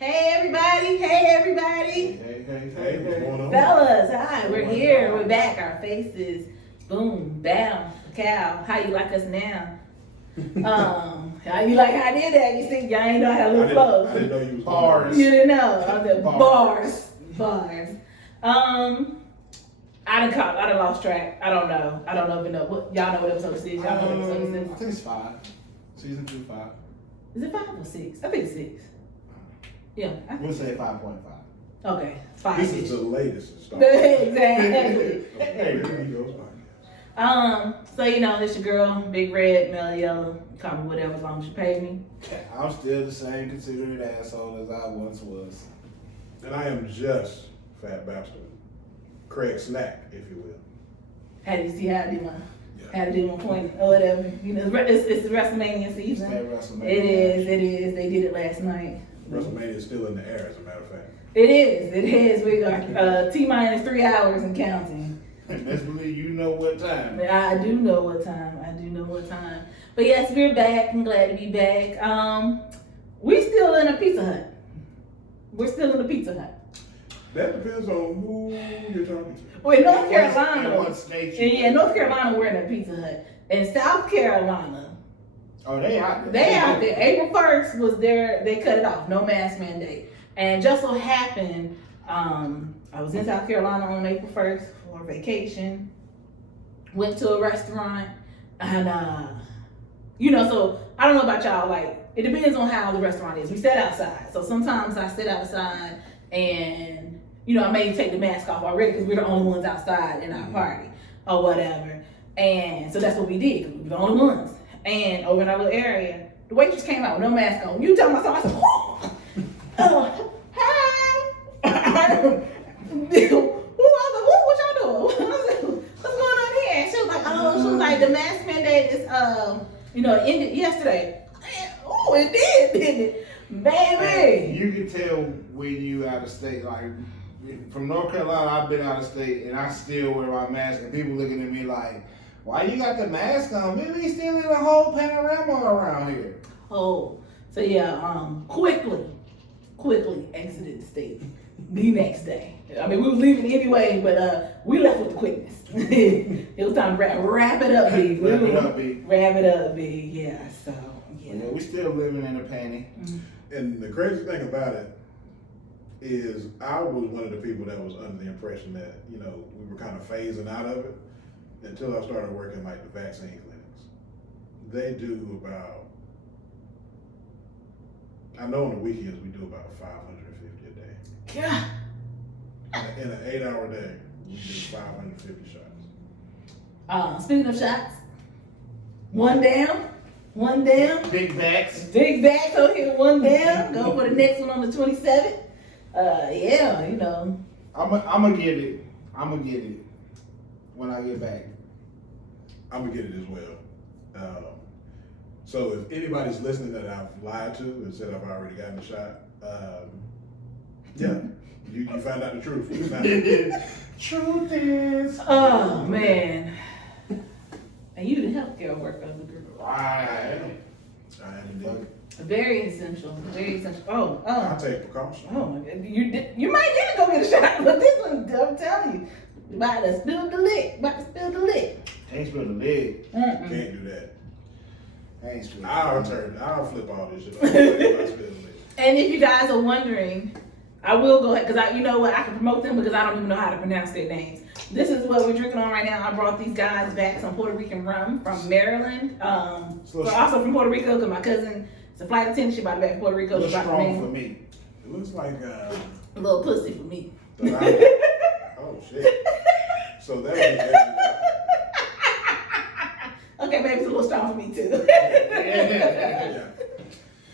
Hey everybody, hey everybody. Hey, what's going on? Fellas, hi, we're here, we're back, our faces, boom, bam, cow, how you like us now? How you like how I did that? You think y'all ain't know how to look close. I didn't know you was Bars. You didn't know, I said Bars. bars. I done lost track, I don't even know, what, y'all know what episode this is, y'all know what episode this I is? think it's 5. Season 2, 5. Is it 5 or 6? I think it's 6. Yeah, I think We'll say 5.5. okay, 5. This is the latest in Star Exactly. Hey, Amigos podcast. So it's your girl, Big Red, Mellow Yellow, call me whatever as long as you pay me. I'm still the same considerate asshole as I once was. And I am just Fat Bastard. Craig Snack, if you will. Had to see how I do my Yeah. how to do my point or whatever. It's WrestleMania It's season. that WrestleMania. It is. They did it last night. WrestleMania is still in the air, as a matter of fact. It is. We got T-minus 3 hours and counting. Best believe you know what time. I do know what time. But yes, we're back. I'm glad to be back. We still in a Pizza Hut. We're still in the Pizza Hut. That depends on who you're talking to. Well, in North In Carolina, what state you in North Carolina, we're in a Pizza Hut. In South Carolina, Oh, they out there. April 1st was they cut it off, no mask mandate. And just so happened, I was in South Carolina on April 1st for vacation. Went to a restaurant, and so I don't know about y'all. Like, it depends on how the restaurant is. We sat outside, so sometimes I sit outside and I may take the mask off already because we're the only ones outside in our party or whatever. And so that's what we did because we were the only ones. And over in our little area, the waitress came out with no mask on. You talking about something? I said, hi. What y'all doing? What's going on here? And she was like, the mask mandate is, it ended yesterday. Oh, it did, didn't it? Baby. You can tell when you out of state. Like, from North Carolina, I've been out of state, and I still wear my mask, and people looking at me like, why you got the mask on? Maybe he's still in a whole panorama around here. Oh, so yeah, quickly exited the state the next day. I mean, we was leaving anyway, but we left with the quickness. It was time to wrap it up, B. Wrap it up, B. Yeah, so, yeah. Yeah, we still living in a panty. Mm-hmm. And the crazy thing about it is I was one of the people that was under the impression that, we were kind of phasing out of it until I started working like the vaccine clinics. They do about, I know on the weekends we do about 550 a day. God. In an 8-hour day, we do 550 shots. Speaking of shots, one down. Big backs. Big back over here, one down. Go for the next one on the 27th. I'ma get it. When I get back. I'm gonna get it as well. So if anybody's listening that I've lied to and said I've already gotten a shot, you found out the truth. You found out. Truth is. Oh man. And you the healthcare worker of the group. Right. I am indeed. Very essential. Oh. I take precaution. Oh my God. You might get to go get a shot, but this one, I'm telling you, about to spill the lick. Ain't spilled the leg. Can't do that. Ain't spilled. I'll flip all this shit off. If I spill the lid. And if you guys are wondering, I will go ahead, because I can promote them because I don't even know how to pronounce their names. This is what we're drinking on right now. I brought these guys back some Puerto Rican rum from Maryland. But also from Puerto Rico, because my cousin is a flight attendant. She brought it back from Puerto Rico. A little strong for me. It looks like a little pussy for me. oh shit. So that was Okay, maybe it's a little strong for me too. yeah.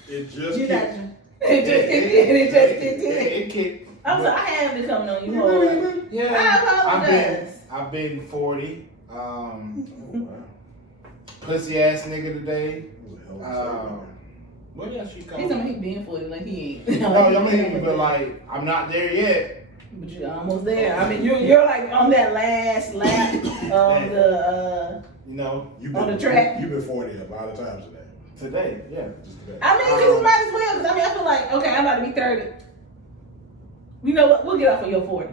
It just kicked. It just kicked in. It kicked. I'm sorry, I have been coming on you hard. Yeah. I apologize. I've been 40. Wow. Pussy ass nigga today. It was a hell of a statement. What else you call He's talking me? about he being 40, like he ain't. No, I mean, but like, I'm not there yet. But you're almost there. I mean, you're like on that last lap of the You've on the track. You've been 40 a lot of times today. Today, yeah. Just today. I mean, just might as well, because I mean, I feel like, okay, I'm about to be 30. You know what? We'll get off of your 40.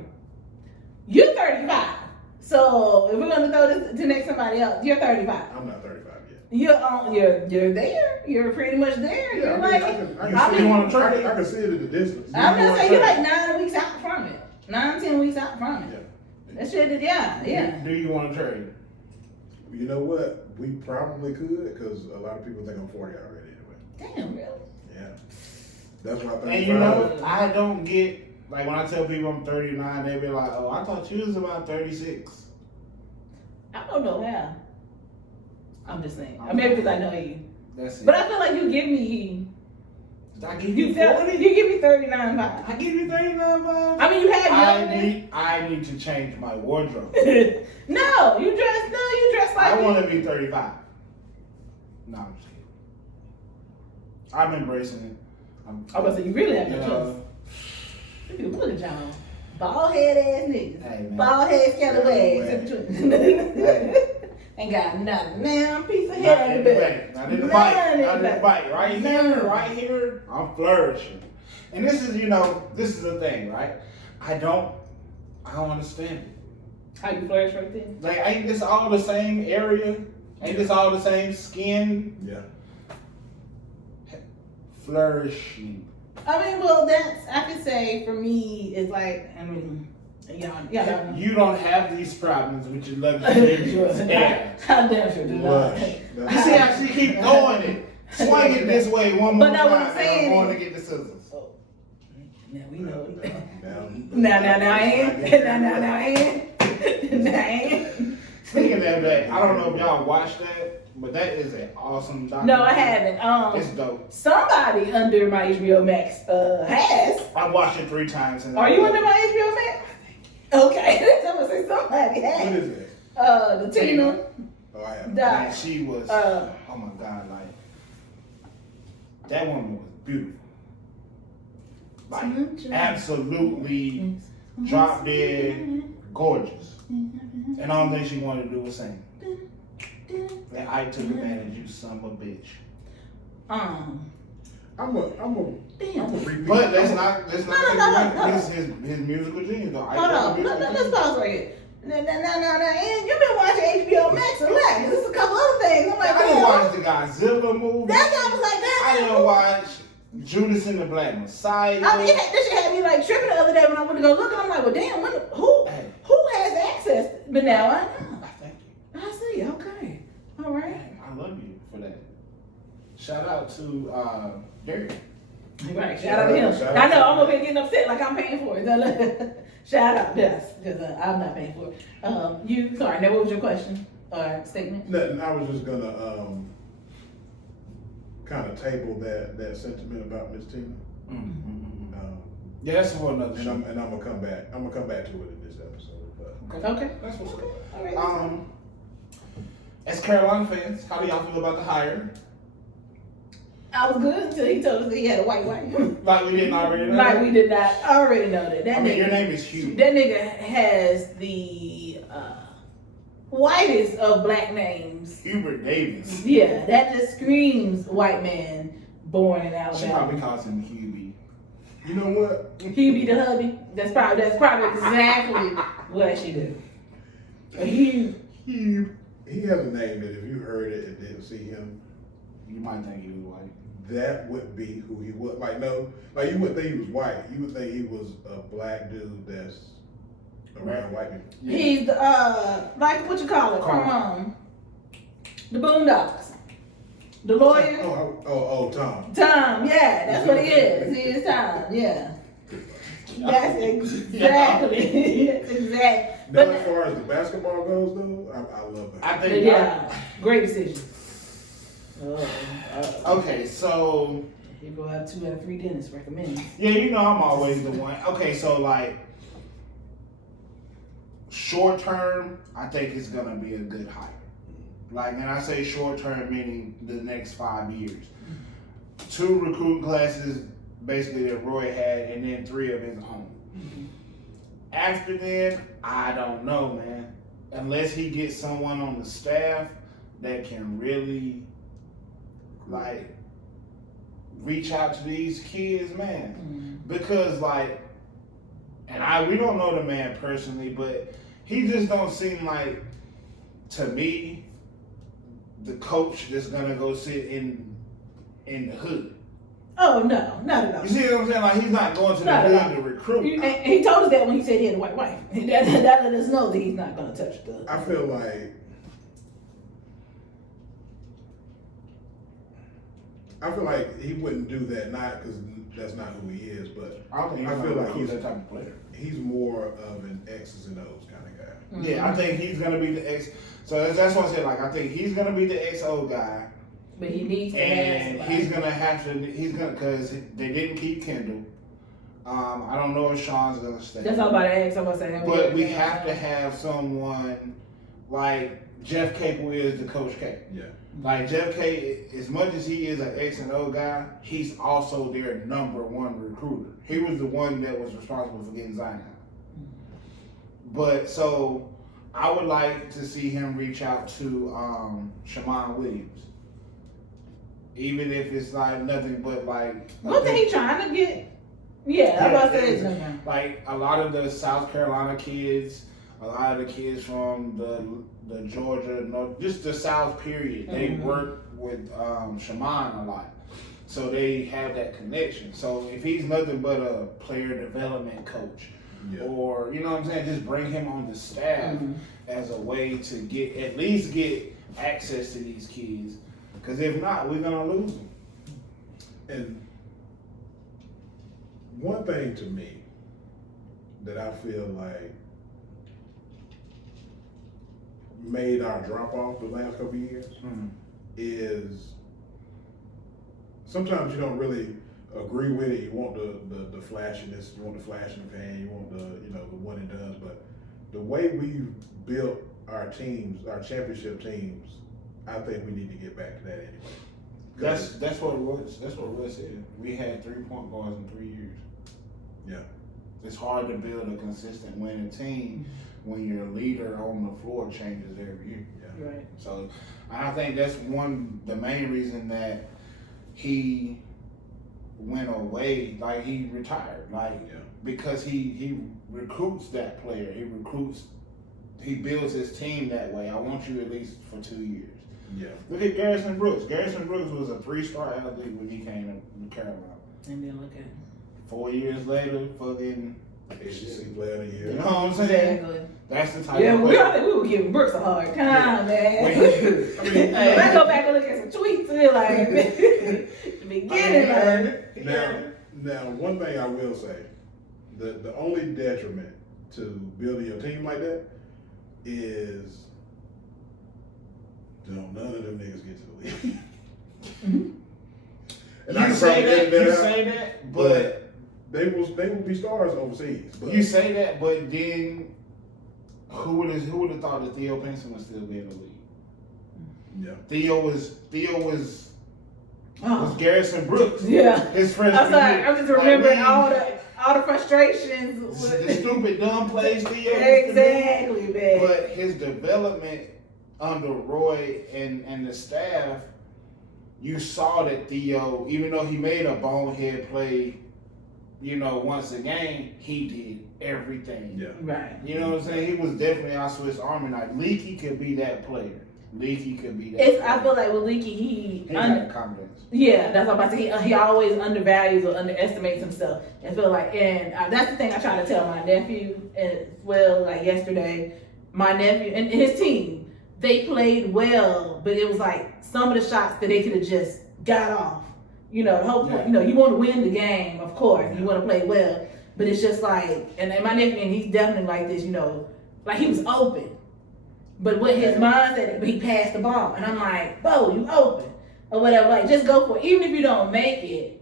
You're 35. So if we're gonna throw this to next somebody else, you're 35. I'm not 35 yet. You're there. You're pretty much there. Yeah, You're I like, can I can see it in the distance. I'm gonna say you're like 9 weeks out from it. 9-10 weeks out from it. Yeah. That shit, yeah. Do you want to trade? You know what? We probably could, because a lot of people think I'm 40 already anyway. Damn, really? Yeah. That's why I think. And you know, I don't get, like when I tell people I'm 39, they be like, oh, I thought you was about 36. I don't know how. I'm just saying. Maybe because I know you. That's it. But I feel like you give me. Did I give you 40? You give me 39 vibes. I give you 39 vibes? I mean, you have young. I need to change my wardrobe. No, you dress like. I want to be 35. No, I'm just kidding. I'm embracing it. I was say you really have you no know, choice. Look at y'all, bald head ass niggas, Hey, man. bald head scalawags in between. Hey. Ain't got nothing. Man, piece of Not hair in in the the back. back. Not in the None bite. in Not the in the back. bite. Right here, None. right here, I'm flourishing. And this is, this is the thing, right? I don't understand it. How you flourish right there? Like, ain't this all the same area? Ain't this all the same skin? Yeah. Flourishing. I mean, well, I could say for me, it's like, I mean, y'all. You don't have these problems with your luxurious ass. How damn sure do not. Lush. You see how she keep throwing it? Swing it this way one more But now what time. I'm saying I'm going is- to get the scissors. Now we know. Now, Now. Speaking of that, I don't know if y'all watched that, but that is an awesome documentary. No, I haven't. It's dope. Somebody under my HBO Max has. I watched it 3 times. And Are you under my HBO Max? Okay, I'm gonna say somebody What has. is it? The Tina. Oh, I have. That- Man, she was, Uh, oh my God, like, that woman was beautiful. Like, absolutely drop dead gorgeous. And the only thing she wanted to do was sing. And I took advantage, you son of a bitch. I'm a Damn. repeat. But let's not take No. away his musical genius though. Hold on. Let's pause right here. No. And you've been watching HBO Max a lot. There's a couple other things. I'm like, I didn't watch the Godzilla movie. That's why I was like, that. I didn't watch Judas and the Black Messiah. I mean, this shit had me like tripping the other day when I went to go look, and I'm like, well, damn, who has access? But now I know. Thank you. I see. Okay. All right. Dang, I love you for that. Shout out to Derek. Right. Shout out to him. Shout out I know. to I'm him. over here getting upset like I'm paying for it. Shout out, yes, because I'm not paying for it. Sorry. Now, what was your question or statement? Nothing. I was just gonna kind of table that sentiment about Miss Tina. Yeah, that's for another And show. I'm gonna come back. I'm gonna come back to it in this episode. But Okay. That's what's up. All right. As Carolina fans, how do y'all feel about the hire? I was good until he told us that he had a white wife. Like we didn't already know. Like that? we did not already know that. That I mean, nigga, your name is Hugh. That nigga has the whitest of black names. Hubert Davis. Yeah, that just screams white man born in She probably Alabama. calls him Hubie. you know what? He be the hubby. That's probably exactly what she do. He has a name that if you heard it and didn't see him, You might think he was white. that would be who he was. Like no, like you wouldn't think he was white. You would think he was a black dude that's around white people. He's the like what you call it from the Boondocks. The lawyer. Oh, Tom. Tom, yeah, that's what he is. He is Tom, yeah. That's exactly. That's exactly. Now, as far as the basketball goes, though, I love that. I think. Yeah, great decision. Okay, so You go have 2 out of 3 dentists recommend. yeah, I'm always the one. Okay, so like short term, I think it's gonna be a good hire. Like, and I say short term meaning the next 5 years. 2 recruiting classes, basically that Roy had, and then 3 of his own. After then, I don't know, man. Unless he gets someone on the staff that can really like reach out to these kids, man, Mm-hmm. because like, and we don't know the man personally, but he just don't seem like, to me, the coach that's gonna go sit in the hood. Oh no, not at all. You see what I'm saying? Like, he's not going to the Not at hood all. to recruit. And he told us that when he said he had a white wife. That let us know that he's not going to touch the. I feel like he wouldn't do that, not because that's not who he is, but I don't think I feel like he's that type of player. he's more of an X's and O's kind of guy. Mm-hmm. Yeah, I think he's gonna be the X. So that's what I said. Like, I think he's gonna be the XO guy, But he needs to and have he's gonna because they didn't keep Kendall. I don't know if Sean's gonna stay. That's all about to ask. I'm gonna say. But we have to have someone like Jeff Capel is the Coach K. Yeah. Like, Jeff K, as much as he is an X and O guy, he's also their #1 recruiter. He was the one that was responsible for getting Zion. But so I would like to see him reach out to Shammond Williams. Even if it's like nothing but like What thing he trying to get? Yeah, I'm about to say it's nothing. like a lot of the South Carolina kids, a lot of the kids from the Georgia, just the South period, they work with Shammond a lot. So they have that connection. So if he's nothing but a player development coach, or, you know what I'm saying, just bring him on the staff as a way to at least get access to these kids. Because if not, we're going to lose them. And one thing to me that I feel like made our drop off the last couple of years is sometimes you don't really agree with it. You want the flashiness, you want the flash in the pan, you want the one and done. But the way we've built our teams, our championship teams, I think we need to get back to that anyway. That's what Roy said. We had 3-point guards in 3 years. Yeah. It's hard to build a consistent winning team when your leader on the floor changes every year. Yeah. Right. So I think that's the main reason that he went away, like he retired, because he recruits that player. He builds his team that way. I want you at least for 2 years. Yeah. Look at Garrison Brooks. Garrison Brooks was a 3-star athlete when he came to Carolina. And then look at 4 years later, fucking ACC player of the year. You know what I'm saying? exactly. That's the type Yeah, of we player. were giving Brooks a hard time, man. I mean, When I go back and look at some tweets, we're like, the beginning, Now, one thing I will say, the only detriment to building your team like that is none of them niggas get to the league. And I You can say probably that, but they will be stars overseas. But you say that, but then who would have thought that Theo Pinson would still be in the league? yeah, Theo was Garrison Brooks. Yeah. His freshman I'm sorry, year. I'm just remembering Like, all the frustrations. the stupid dumb plays Theo used to Exactly, do. man. But his development under Roy and the staff, you saw that Theo, even though he made a bonehead play, once a game, he did everything. yeah. Right. You know what I'm saying? He was definitely our Swiss Army knife. Leaky could be that player. Leaky could be that player. I feel like with Leaky, he got confidence. Yeah, that's what I'm about to say. He always undervalues or underestimates himself. And feel like, that's the thing I try to tell my nephew as well. Like yesterday, my nephew and his team, they played well, but it was like some of the shots that they could have just got off. The whole point. You want to win the game, of course. You want to play well, but it's just like, and my nephew, and he's definitely like this. Like he was open. But with his mindset, he passed the ball. And I'm like, Bo, you open. Or whatever. Like, just go for it. Even if you don't make it,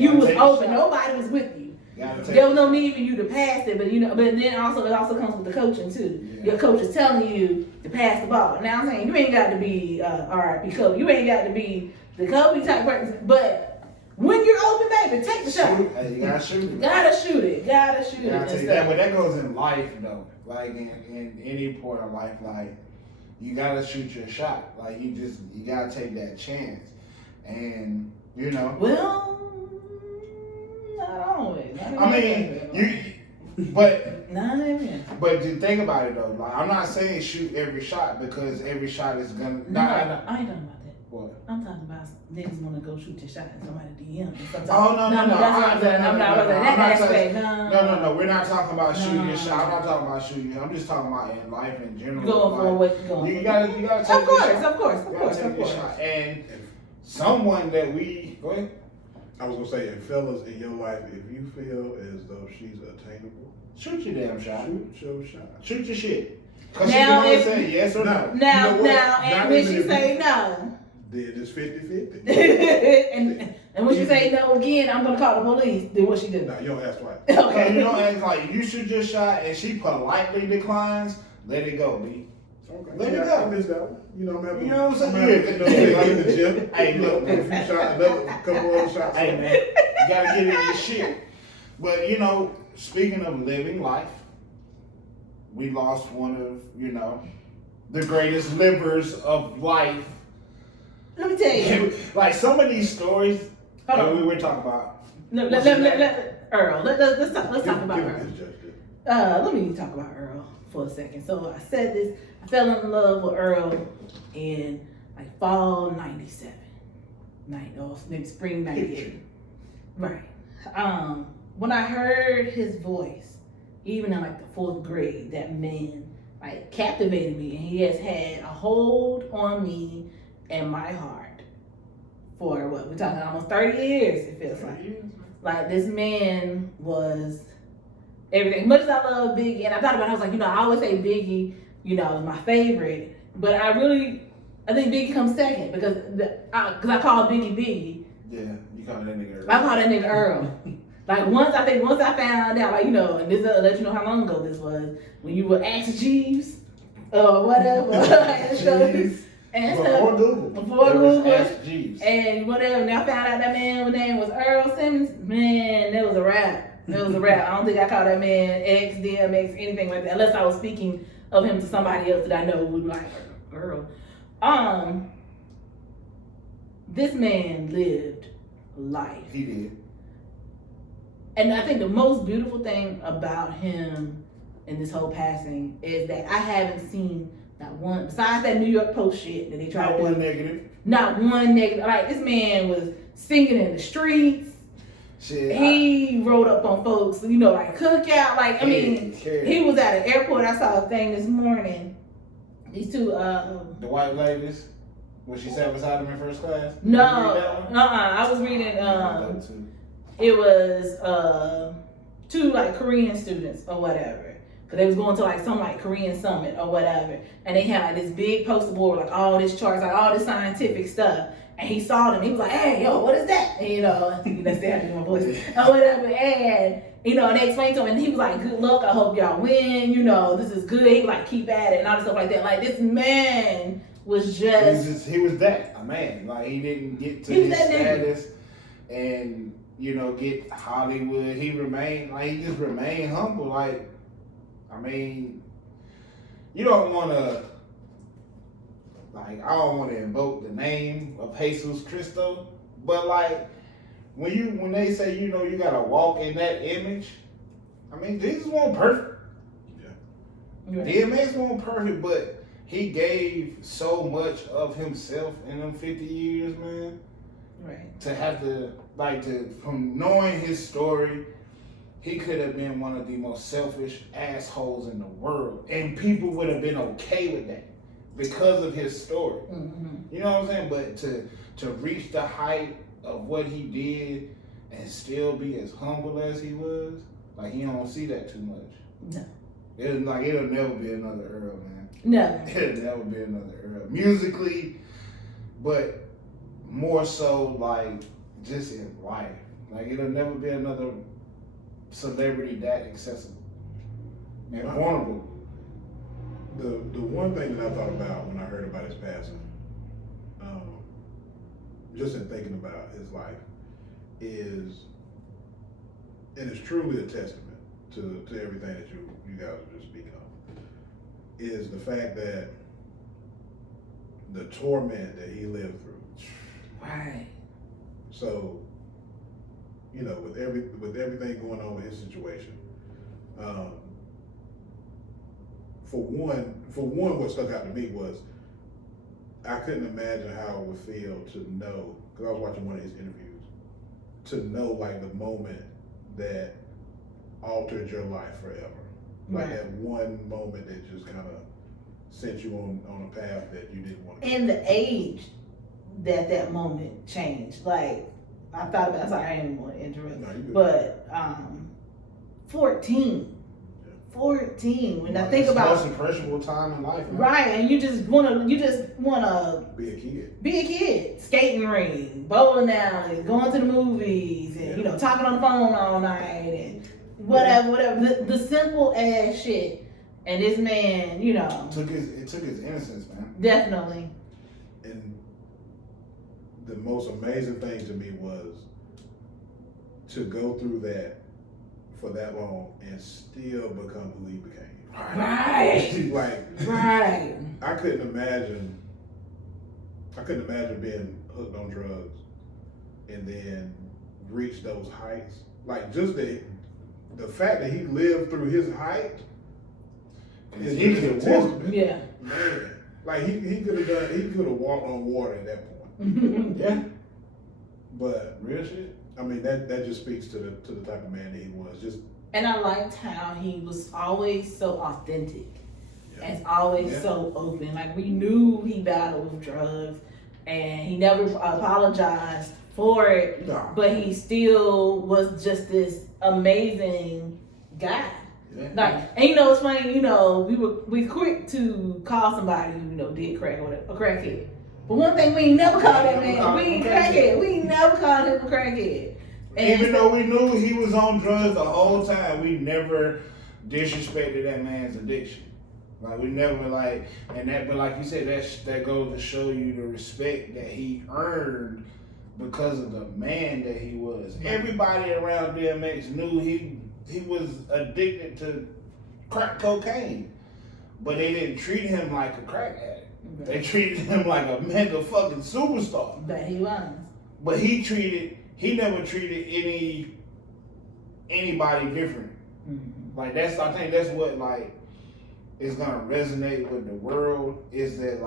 you was open. Nobody was with you. There was no need for you to pass it. But, but then it also comes with the coaching, too. Yeah. Your coach is telling you to pass the ball. Now, I'm saying, you ain't got to be RIP Kobe. You ain't got to be the Kobe type person. But when you're open, baby, take the shot. Hey, you got to shoot it. Gotta shoot it. But that goes in life, though. Like in any point of life, like you gotta shoot your shot. Like you gotta take that chance. and you know. Well, not always. I mean, but not even. But to think about it though, like I'm not saying shoot every shot because every shot is gonna. No, I ain't talking about that. What? I'm talking about niggas want to go shoot your shot and somebody DM. Oh no. That's what I'm saying. I'm not that aspect. No. We're not talking about shooting your shot. I'm not talking about shooting. I'm just talking about in life in general. Going for what you going. You gotta take your shot. Of course. And someone that we go ahead. I was gonna say, and fellas in your life, if you feel as though she's attainable, shoot your damn shot. Shoot your shot. Shoot your shit. Cause now, she can say yes or no. Now, and when she say no, then it's 50-50. and when she say no again, I'm gonna call the police. Then what she do? No, you don't ask twice. Okay, you don't ask like you shoot your shot and she politely declines. Let it go, B. Okay. Let it go. I missed that one. You know, I'm having, you know what I'm I'm saying? in the gym. Hey, look, a few shots, another couple other shots. hey man, you gotta get in your shit. But you know, speaking of living life, we lost one of, you know, the greatest livers of life. Let me tell you. Like some of these stories Hold that on. we were talking about. Earl. Let's talk about Earl. Misjudged it. Let me talk about Earl for a second. So I said this. I fell in love with Earl in like fall '97, maybe spring '98. Right. When I heard his voice, even in like the 4th grade, that man like captivated me, and he has had a hold on me and my heart for what we're talking almost 30 years. It feels like. Like this man was everything. Much as I love Biggie, and I thought about it, I was like, I always say Biggie, is my favorite, but I think Biggie comes second because I call Biggie. Yeah, you call that nigga Earl. I call that nigga Earl. Like once I found out, like, and this will let you know how long ago this was, when you were Ask Jeeves or whatever. Before Google. Before Google. Ask Jeeves. And whatever. And I found out that man's name was Earl Simmons. Man, that was a rap. I don't think I called that man X, DMX, anything like that, unless I was speaking of him to somebody else that I know would like Earl. This man lived life. He did. And I think the most beautiful thing about him in this whole passing is that I haven't seen not one, besides that New York Post shit that they tried to do. Not one negative. Not one negative. Like, this man was singing in the streets. Shit. He rode up on folks, like cookout. Like, he was at an airport. I saw a thing this morning. These two, the white ladies, when she sat beside him in first class? No. I was reading, it was 2 like Korean students or whatever. Cause they was going to like some like Korean summit or whatever. And they had like this big poster board, like all this charts, like all this scientific stuff. And he saw them. He was like, "Hey, yo, what is that?" And, that's the acting my voice or whatever. And and they explained to him, and he was like, "Good luck. I hope y'all win. This is good." He was like, "Keep at it," and all this stuff like that. Like, this man was just he was that a man. Like, he didn't get to his status and get Hollywood. He just remained humble. Like, you don't want to. Like, I don't want to invoke the name of Jesus Cristo, but like when they say you gotta walk in that image, Jesus wasn't perfect. Yeah. DMX wasn't perfect, but he gave so much of himself in them 50 years, man. Right. To have from knowing his story, he could have been one of the most selfish assholes in the world, and people would have been okay with that. Because of his story. Mm-hmm. You know what I'm saying? But to reach the height of what he did and still be as humble as he was, like, you don't see that too much. No. It'll never be another Earl, man. No. It'll never be another Earl. Musically, but more so like just in life. Like, it'll never be another celebrity that accessible and vulnerable. The one thing that I thought about when I heard about his passing, just in thinking about his life, is, and it's truly a testament to everything that you guys are just speaking of, is the fact that the torment that he lived through. Right. So, you know, with everything going on with his situation, for one, what stuck out to me was I couldn't imagine how it would feel to know, because I was watching one of his interviews, to know like the moment that altered your life forever. Like that one moment that just kind of sent you on a path that you didn't want to go. And the age that moment changed. Like, I thought about, sorry, I didn't want to interrupt, No, you good. but 14. 14. When I think it's about the most impressionable time in life, man. right, and you just wanna Be a kid. be a kid, skating ring, bowling alley, going to the movies, and talking on the phone all night, and whatever, the simple ass shit. And this man, It took his innocence, man. definitely. And the most amazing thing to me was to go through that for that long and still become who he became. Right. Like, Right. I couldn't imagine being hooked on drugs and then reach those heights. Like, just the fact that he lived through his height is He just a could testament. Yeah. Man, like he could have walked on water at that point. Yeah. But Real shit. I mean, that just speaks to the type of man that he was. Just And I liked how he was always so authentic. yeah. And always so open. Like, we knew he battled with drugs, and he never apologized for it. No. But he still was just this amazing guy. Yeah. Like, and it's funny. We quick to call somebody who did crack or whatever, a crackhead. But one thing, we ain't never called that man. We ain't crackhead. We ain't never called him a crackhead. And Even though we knew he was on drugs the whole time, we never disrespected that man's addiction. Like, we never but like you said, that goes to show you the respect that he earned because of the man that he was. Everybody around DMX knew he was addicted to crack cocaine, but they didn't treat him like a crack addict. They treated him like a mega fucking superstar. But he was. But he never treated anybody different. Mm-hmm. Like, I think that's what is gonna resonate with the world, is that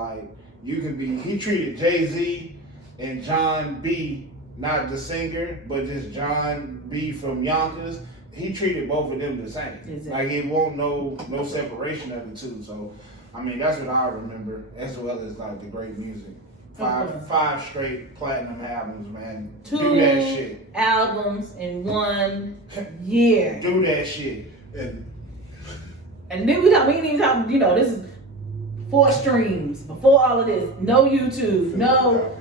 he treated Jay-Z and John B, not the singer, but just John B from Yonkers. He treated both of them the same. Exactly. Like, it won't no separation of the two. So, I mean, that's what I remember, as well as the great music. Five straight platinum albums, man. 2 Do that shit. albums in 1 year. Do that shit. And then we didn't even talk, this is 4 streams before all of this. No YouTube, no,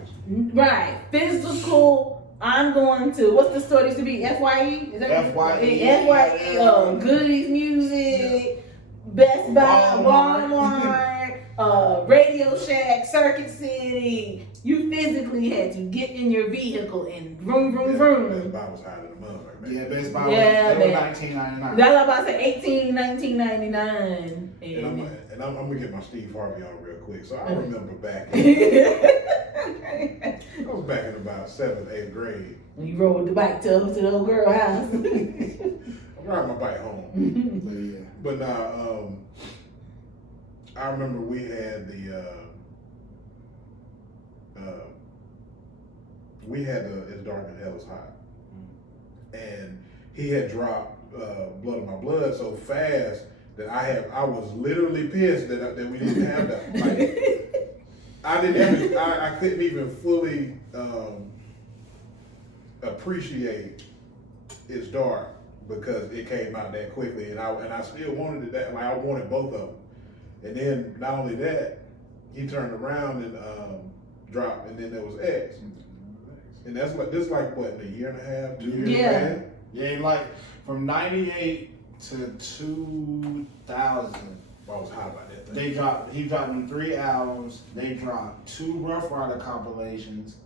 right, physical. I'm going to, what's the store used to be? FYE? Is that FYE. FYE, Goodies Music, Best Buy, Walmart, Radio Shack, Circuit City. You physically had to get in your vehicle and vroom, vroom, vroom. Best Buy was higher than the motherfucker, man. Yeah, Best Buy was $19.99. That's what I was about to say, $19.99. And I'm gonna get my Steve Harvey on real quick. So I remember back I was back in about 7th, 8th grade. When you rode the bike to the old girl house. I'm riding my bike home. But now, I remember we had It's Dark and Hell is Hot. And he had dropped Blood of My Blood so fast that I was literally pissed that we didn't have that. Like, I couldn't even fully appreciate It's Dark because it came out that quickly, and I still wanted it that. Like, I wanted both of them. And then not only that, he turned around and dropped, and then there was X. And that's what this what, in a year and a half, 2 years? Yeah. Yeah, like from 98 to 2000. I was hot about that thing. He dropped them 3 albums. They dropped 2 Rough Rider compilations.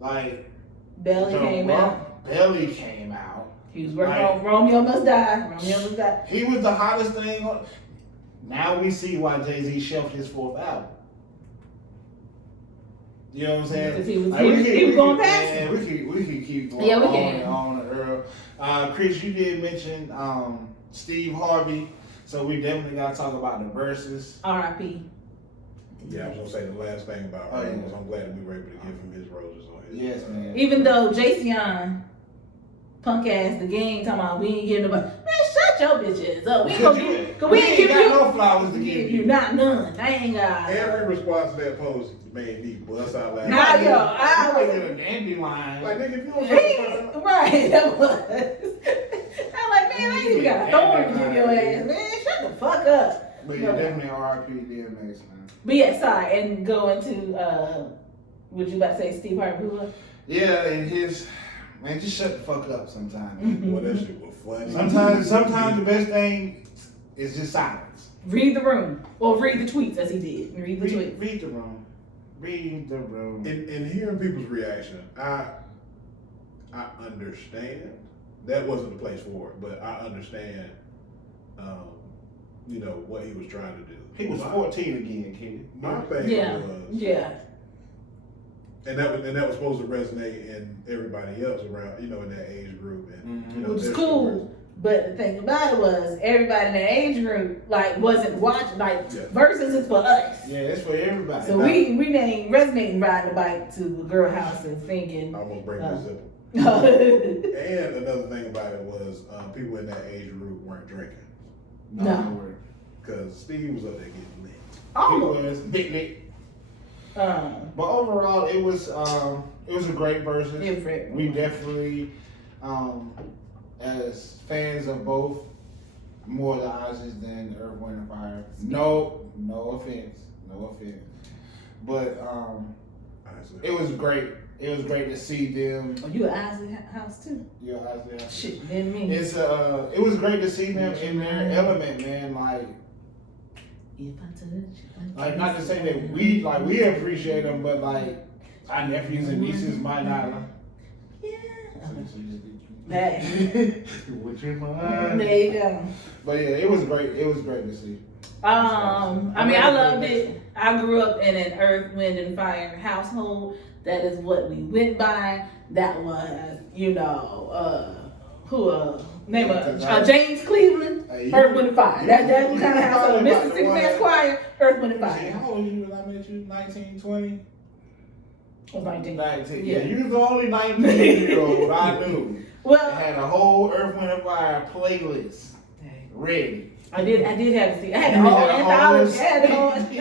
Like, Belly came out. Belly came out. He was working on Romeo Must Die. He was the hottest thing on. Now we see why Jay-Z shelved his 4th album. You know what I'm saying? 'Cause he was- Like, he was going past man, we can keep going Yeah, we on can. and on and Earl. Chris, you did mention Steve Harvey, so we definitely got to talk about the verses. R.I.P. Yeah, I was gonna say the last thing about Oh, Earl yeah. was I'm glad that we were able to give him his roses on his. Yes, man. Even though Jason, punk ass, the gang talking about we ain't getting nobody. Man, shut your bitch ass up. We ain't gonna give, cause we ain't give got you no flowers to give you. not none. I ain't got. Every response to that post made me bust out laughing. Nah, yo, I I was was in a dandelion. Like nigga, if you don't shut the fuck up. right. That was. I'm like, man, I ain't even got a thorn to give your ass, man. Shut the fuck up. But yeah, definitely R.I.P. DMX, man. But yeah, sorry, and going to what you about to say, Steve Harvey? Who was? Yeah, and his man, just shut the fuck up sometimes. Boy, that shit was funny. Sometimes the best thing is just silence. Read the room, or read the tweets as he did. Read the tweets. Read the room. Read the room. And hearing people's reaction, I understand. That wasn't the place for it, but I understand. You know what he was trying to do. He was 14 again, kid. My thing Yeah, was, yeah. and that was supposed to resonate in everybody else around, you know, in that age group, and you know, Which is their cool. stories. But the thing about it was everybody in that age group like wasn't watching. Like Yeah. versus is for us. Yeah, it's for everybody. So we ain't resonating riding the bike to a girl house and singing. I almost break this zipper. no, And another thing about it was people in that age group weren't drinking No. because Steve was up there getting lit. He was big lit. But overall, it was a great versus. We definitely, as fans of both, more the Ozzy's than Earth, Wind and Fire. No offense, but it was great. It was great to see them. Oh, you at Isley house too? Yeah, Ozzy. Shit, didn't mean. It's it was great to see them in their element, man. Like not to say that we appreciate them, but like our nephews and nieces might not. Yeah. Hey. With your mind. There you go. But yeah, it was great. It was great to see. I mean, I loved it. I grew up in an Earth, Wind, and Fire household. That is what we went by. That was, you know, name of James Cleveland, Earth, Wind, and Fire. That was kind of household. Mississippi Mass Choir, Earth, Wind, and Fire. How old were you when I met you? 19, 20? I was 19. 19. Yeah. Yeah, you was the only 19-year-old I knew. Well, that had a whole Earth, Wind, and Fire playlist ready. I did have to see. I had the whole anthology.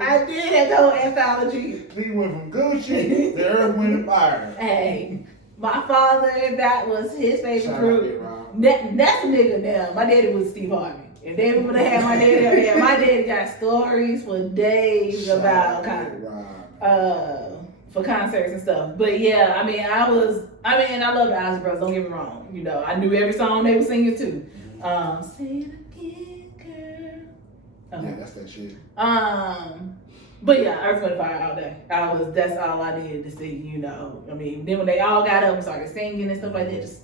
I did have the whole anthology. We went from Gucci to Earth, Wind, and Fire. Hey, my father, that was his favorite Shout out group. there, Rob. That's a nigga now. My daddy was Steve Harvey. If they would have had my daddy up there, my daddy got stories for days about for concerts and stuff. But yeah, I mean, I love the Ozzy Brothers, don't get me wrong. You know, I knew every song they were singing too. Say it again, girl. Okay. Yeah, that's that shit. But yeah, Earth, Wind, and Fire all day. That's all I needed to see, you know. I mean, then when they all got up and started singing and stuff like that, just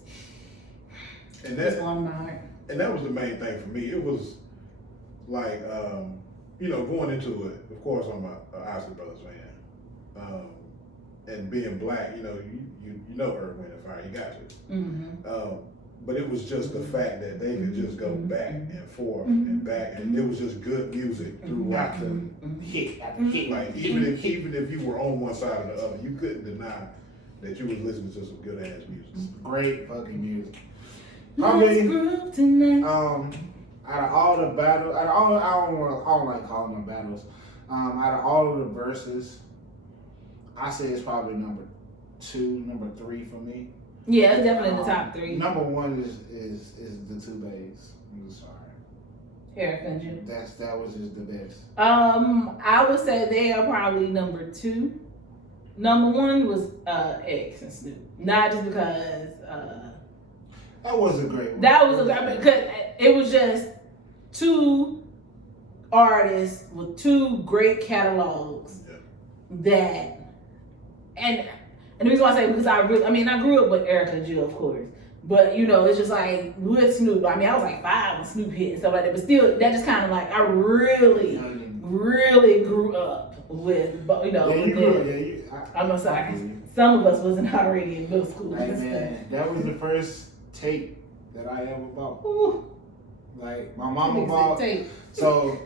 warmed my heart. And that was the main thing for me. It was like, you know, going into it, of course, I'm a Ozzy Brothers fan. And being black, you know, you know Earth, Wind, and Fire, you got to. Mm-hmm. But it was just the fact that they could just go back and forth and back, and it was just good music throughout. Hit after hit. Like even if you were on one side or the other, you couldn't deny that you was listening to some good ass music. Great fucking music. Let's groove tonight. Out of all the battles, I don't like calling them battles. Out of all of the verses, I say it's probably number 2, number 3 for me. Yeah, it's definitely in the top 3. Number 1 is the two bays. I'm sorry. Eric and Jim. That was just the best. I would say they are probably number 2. Number 1 was X and Snoop. Not just because That was a great one. that was because it was just 2 artists with 2 great catalogs that and the reason why I say because I grew up with Erica Jill, of course. But you know, it's just like with Snoop. I mean, I was like 5 when Snoop hit and stuff like that. But still, that just kind of like I really grew up with, you know, Yeah, with you the, grew, I'm I sorry. feel you. Some of us wasn't already in middle school. Hey and man, that was the first tape that I ever bought. stuff. Ooh, Like my mama niggas bought. said tape. So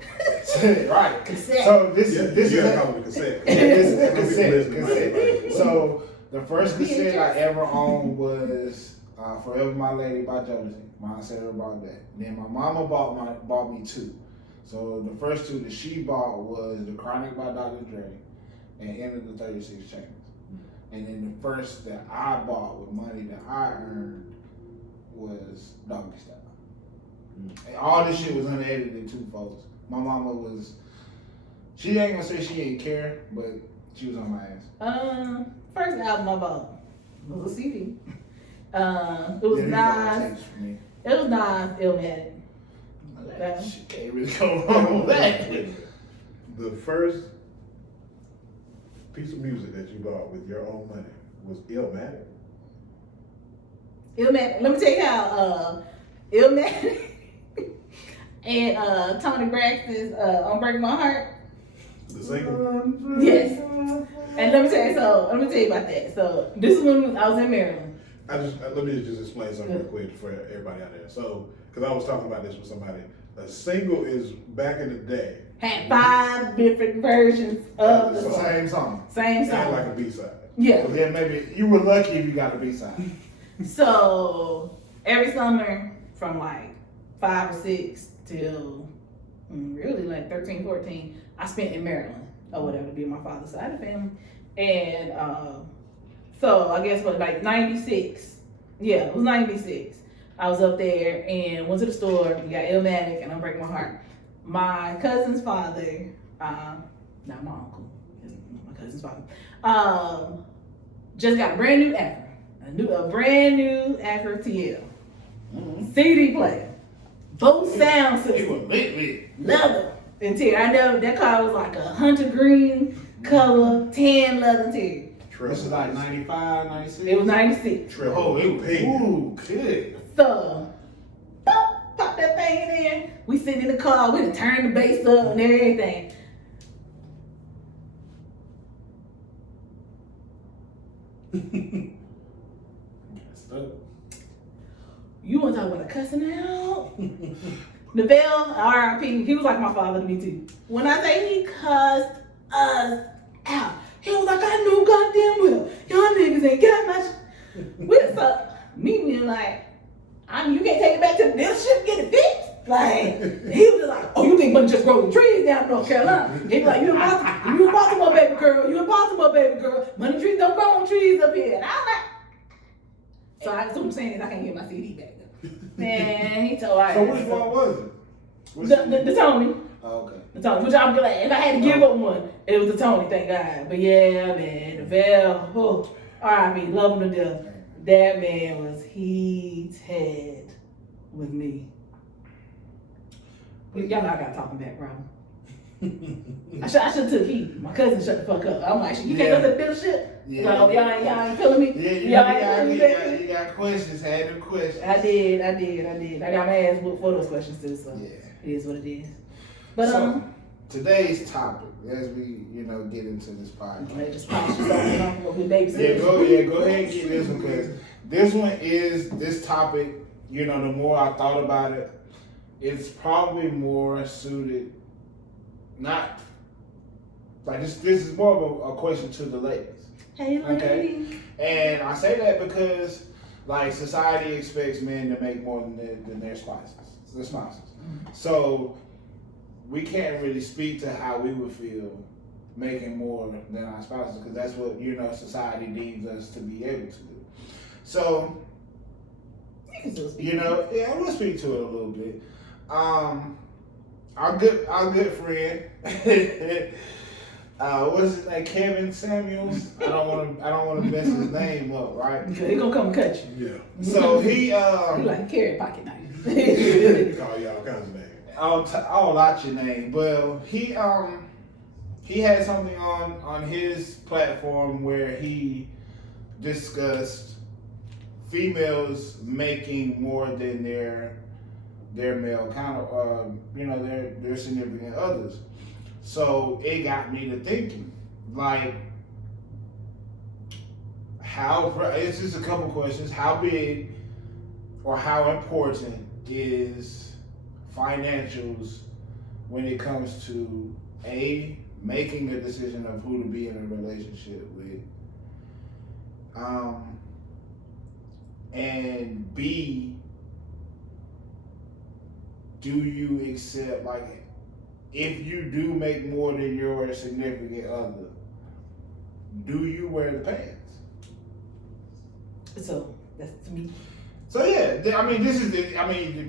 right. Cassette. So this Yeah, is you gotta a- call it a cassette. Yeah, this is a Some people listen to cassette. it. So the first cassette I VHS. ever owned was "Forever My Lady" by Jodeci. My aunt said about that. Then my mama bought me two. So the first two that she bought was "The Chronic" by Dr. Dre and "End of the 36 Chambers." And then the first that I bought with money that I earned was Doggy Style. And all this shit was unedited too, folks. My mama was, she ain't gonna say she ain't care, but she was on my ass. First album I bought was a CD. It was Then Nas. tapes for me. It was Nas, Illmatic. Okay. She can't really go wrong with that. The first piece of music that you bought with your own money was Illmatic. Illmatic. Let me tell you how Illmatic and Tony Braxton's "Unbreak My Heart." The single. Yes. And let me tell you about that. So this is when I was in Maryland. Let me just explain something real quick for everybody out there. So, because I was talking about this with somebody, a single is back in the day. Had 5 different versions of the song. Same song. Same Sound like song. a B-side. Yeah. Well, then maybe you were lucky if you got a B-side. So every summer from like 5 or 6 till really like 13, 14, I spent in Maryland or whatever to be my father's side of the family. And so I guess what, like 96. Yeah, it was 96. I was up there and went to the store. We got Illmatic and "Unbreak My Heart." My cousin's father, not my uncle, my cousin's father, just got a brand new Acura. A brand new Acura TL. CD player. Both sound You systems. were lit. Leather interior. I know that car was like a hunter green color, tan leather interior. This is like 95, 96? It was 96. Oh, it was, ooh, good. So, pop that thing in there. We sitting in the car. We done turned the bass up and everything. You want to talk about a cussing out? Neville, R.I.P. He was like my father to me too. When I say he cussed us out, he was like, I knew goddamn well, y'all niggas ain't got much. We just me like, you can't take it back to the dealership and get it fixed. Like, he was just like, oh, you think money just grows in trees down in North Carolina? He was like, you in Baltimore, baby girl. You in Baltimore, baby girl. Money trees don't grow on trees up here. And I was like, so what I'm saying is I can't get my CD back. Man, he told So which one was it? the Tony. Oh, okay. The Tony, which I'm glad. If I had to give up one, it was the Tony, thank God. But yeah, man, the Vel, oh, R.I.P., love him to death. That man was heated with me. Y'all know I got talking back problem. I should took heat. My cousin shut the fuck up. I'm like, you can't go to the dealership? Yeah. Like, oh, y'all ain't feeling me? You got questions, had them questions. I did. I got my ass whooped for those questions too, so Yeah. it is what it is. But So, today's topic, as we, get into this podcast. I just polish this off with Go ahead and get this one, because this topic, the more I thought about it, it's probably more suited, not, like this is more of a question to the ladies. Hey, lady. Okay. And I say that because, like, society expects men to make more than their spouses. So we can't really speak to how we would feel making more than our spouses, because that's what society deems us to be able to do. So You can still speak. yeah, we'll speak to it a little bit. Our good friend. What's his name? Kevin Samuels. I don't want to mess his name up, right? He gonna come and cut you. Yeah. So he He like a carry pocket knife. Call you all kinds of names. I'll lot your name. Well, he had something on his platform where he discussed females making more than their male their significant others. So it got me to thinking, like, it's just a couple questions. How big or how important is financials when it comes to A, making a decision of who to be in a relationship with, and B, do you accept, like, if you do make more than your significant other, do you wear the pants? So that's to me. So yeah, I mean,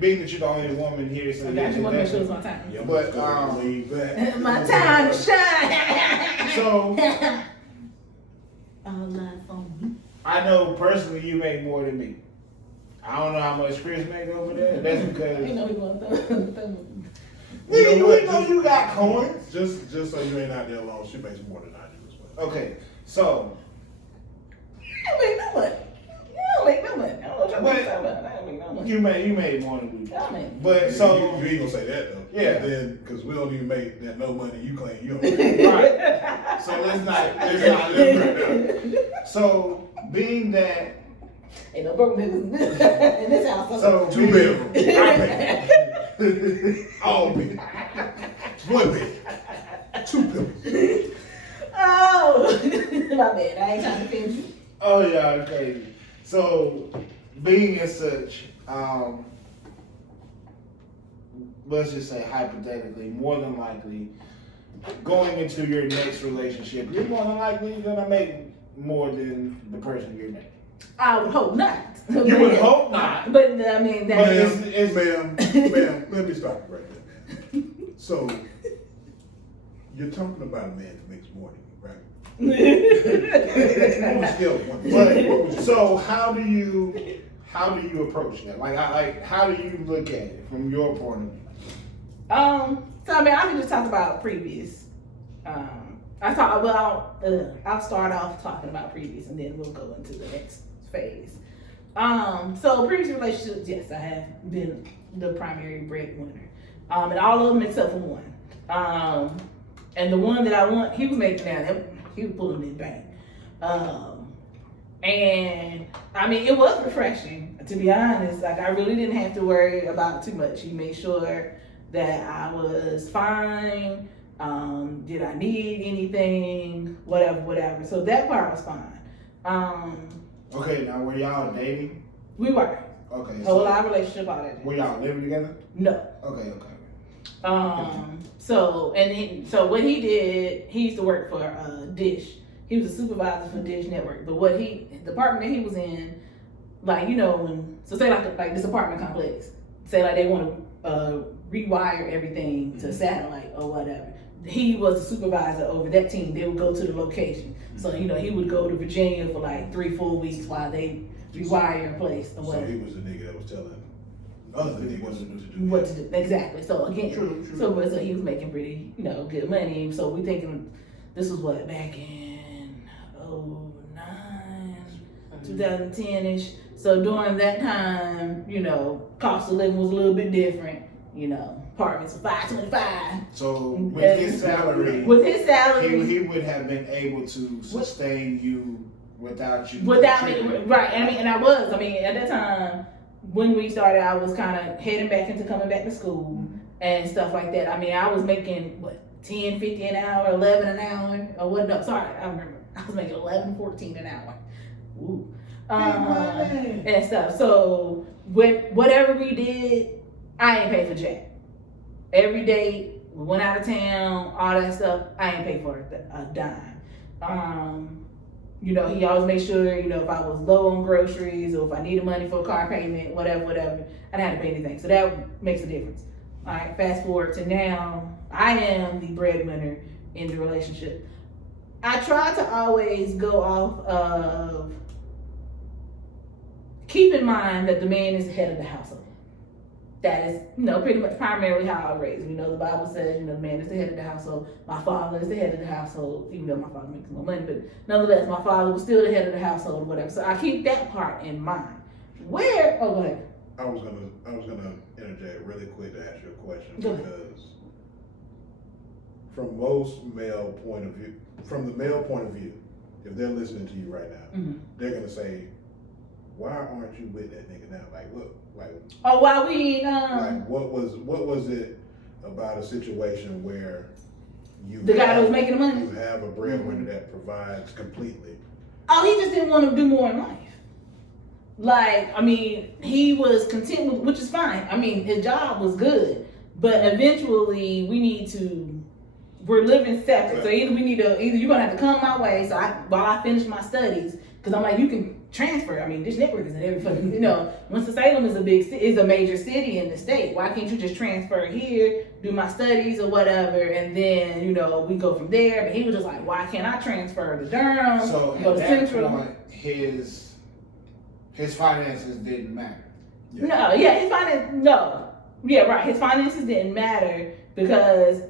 being that you're the only woman here, so I got you. Want to make sure it's my time. Yeah, But, My time to shine. So all eyes on me. I know personally you make more than me. I don't know how much Chris make over there. That's because You know he want to. nigga, You know what? you know you got coins. Just so you ain't out there alone, she makes more than I do as well. Okay, so You don't make no money. You don't make no money. I don't know what you're talking about. I don't make no money. you made more than we. I make. But so you ain't gonna say that though. Yeah. Then, because we don't even make that no money you claim you don't make. right. So let's not live right now. So being that, Ain't no broke niggas in this house. so 2 bedrooms. I pay. All bed. 1 bed. 2 pillows. Oh, my bad. I ain't trying to offend you. oh yeah, that's crazy. So being as such, let's just say hypothetically, more than likely, going into your next relationship, you're more than likely gonna make more than the person you're dating. I would hope not. You would hope not. But I mean, But that's Ma'am, let me stop you right there, man. So, you're talking about a man that makes more than you, right? On a scale of 1 to 10, what would you say? So how do you approach that? Like how do you look at it from your point of view? So I mean, I can just talk about previous. I'll start off talking about previous, and then we'll go into the next phase. So previous relationships, yes, I have been the primary breadwinner, and all of them except for one. And the one that I want, he was making that, he was pulling me back. And I mean, it was refreshing, to be honest. Like, I really didn't have to worry about too much. He made sure that I was fine. Did I need anything? Whatever. So that part was fine. Okay, now were y'all dating? We were. Okay. Whole life relationship, all that. Were y'all living together? No. Okay. So what he did, he used to work for Dish. He was a supervisor for Dish Network. But the department that he was in, like, you know, say like this apartment complex, say like they want to rewire everything to satellite or whatever. He was a supervisor over that team. They would go to the location. So, you know, he would go to Virginia for like 3-4 weeks while they rewire a place or whatever. So he was the nigga that was telling other niggas what to do. Exactly. So again, True. So he was making pretty, you know, good money. So we thinking this was what, back in 2010-ish. So during that time, you know, cost of living was a little bit different. You know, apartments were $525. So with his salary, he would have been able to sustain you without you. Without me, right? And I was. I mean, at that time when we started, I was kind of heading back into coming back to school and stuff like that. I mean, I was making what, $10.50 an hour, $11 an hour, or what? No, sorry, I remember. I was making $11.14 an hour. Ooh. And stuff. So whatever we did, I ain't pay for jack. Every day we went out of town, all that stuff, I ain't pay for a dime. You know, he always made sure, you know, if I was low on groceries or if I needed money for a car payment, whatever, I didn't have to pay anything. So that makes a difference. All right, fast forward to now, I am the breadwinner in the relationship. I try to always go off of, keep in mind that the man is the head of the household. That is, you know, pretty much primarily how I was raised. You know, the Bible says, you know, the man is the head of the household. My father is the head of the household, even though my father makes more money, but nonetheless, my father was still the head of the household or whatever. So I keep that part in mind. Go ahead. I was gonna interject really quick to ask you a question Go ahead. because from most male point of view, from the male point of view, if they're listening to you right now, they're gonna say, "Why aren't you with that nigga now? Like what? Like oh, why we like what was it about a situation where you the guy that was making the money? you have a breadwinner that provides completely? Oh, he just didn't want to do more in life. Like, I mean, he was content with, which is fine. I mean, his job was good, but eventually we're living separate. So either you're gonna have to come my way. So while I finish my studies, because I'm like, you can transfer. I mean, this network is in every fucking, Winston-Salem is a major city in the state. Why can't you just transfer here, do my studies or whatever, and then, we go from there? But he was just like, why can't I transfer to Durham? So go at to that Central? point, his finances didn't matter. Yeah. No, yeah, his finances didn't matter because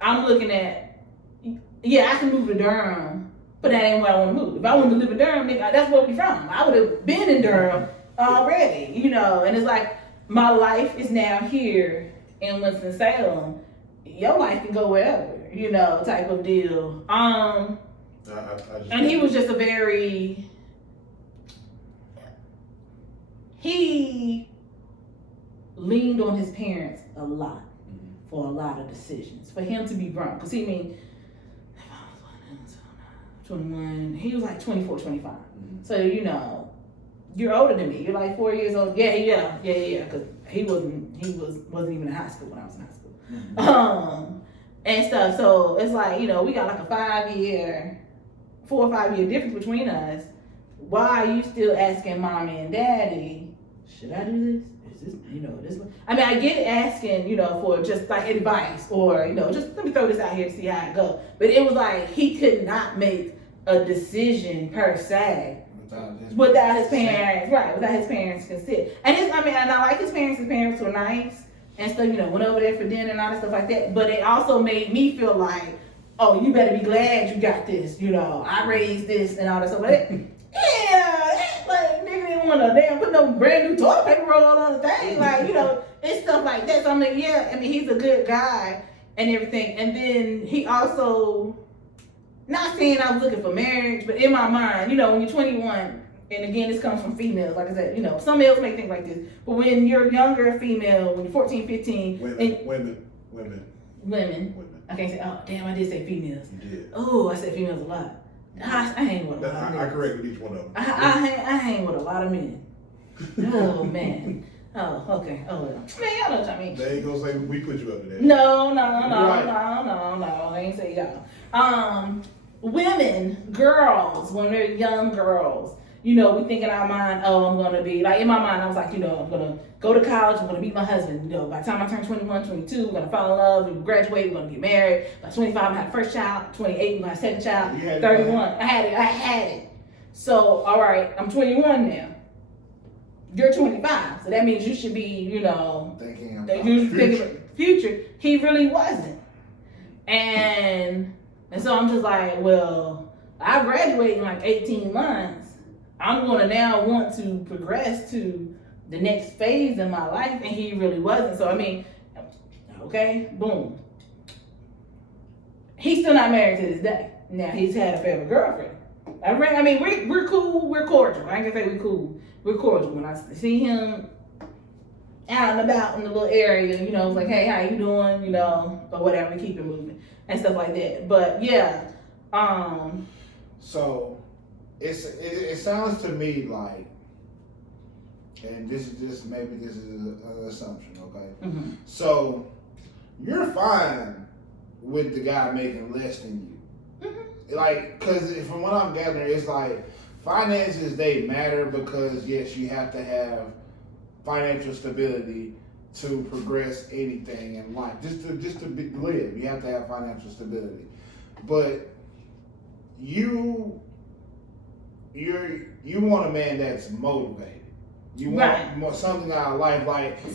I'm looking at, I can move to Durham, but that ain't where I want to move. If I wanted to live in Durham, nigga, that's where we from. I would have been in Durham already, and it's like my life is now here in Winston-Salem. Your life can go wherever, type of deal. And he was just he leaned on his parents a lot for a lot of decisions. For him to be grown. Because if I was 21, he was like 24, 25. So, you're older than me. You're like 4 years old. Yeah. Because he wasn't even in high school when I was in high school. And stuff. So it's like, we got like a 4 or 5 year difference between us. Why are you still asking mommy and daddy, should I do this? Is this, this? I mean, I get asking, for just like advice or, just let me throw this out here to see how it goes. But it was like, he could not make a decision per se without his parents, right, without his parents' consent. And and I like his parents were nice and stuff, went over there for dinner and all that stuff like that. But it also made me feel like, oh, you better be glad you got this, I raised this and all that stuff like that. Yeah, like nigga didn't want to put no brand new toilet paper roll on the thing, like it's stuff like that. So I'm like, he's a good guy and everything. And then he also, not saying I was looking for marriage, but in my mind, when you're 21, and again this comes from females, like I said, some males may think like this, but when you're younger female, when you're 14, 15, women. I can't say, oh damn, I did say females. You did. Oh, I said females a lot. I hang with a lot of men. I corrected each one of them. I hang with a lot of men. Oh, man. Oh, okay. Oh, well. Man, y'all know what I mean. They ain't gonna say we put you up to that. No. I ain't say y'all. Women, girls, when they're young girls, we think in our mind, oh, I'm going to be, like in my mind, I was like, I'm going to go to college, I'm going to meet my husband. By the time I turn 21, 22, we're going to fall in love, we're going to graduate, we're going to get married. By 25, I'm going to have the first child. 28, we're going to have the second child. 31, I had it. So, all right, I'm 21 now. You're 25, so that means you should be, thinking about thinking future. He really wasn't. And so I'm just like, well, I graduate in like 18 months. I'm going to now want to progress to the next phase in my life, and he really wasn't. So, okay, boom. He's still not married to this day. Now, he's had a favorite girlfriend. We're cool, we're cordial. I ain't gonna say we're cool. We're cordial. When I see him out and about in the little area, it's like, hey, how you doing? Or whatever, we keep it moving and stuff like that. But, yeah. So, it sounds to me like, and this is an assumption, okay? Mm-hmm. So you're fine with the guy making less than you, like, because from what I'm gathering, it's like finances, they matter because yes, you have to have financial stability to progress anything in life. Just to live, you have to have financial stability, but you want a man that's motivated. You want more, something out of life. Like you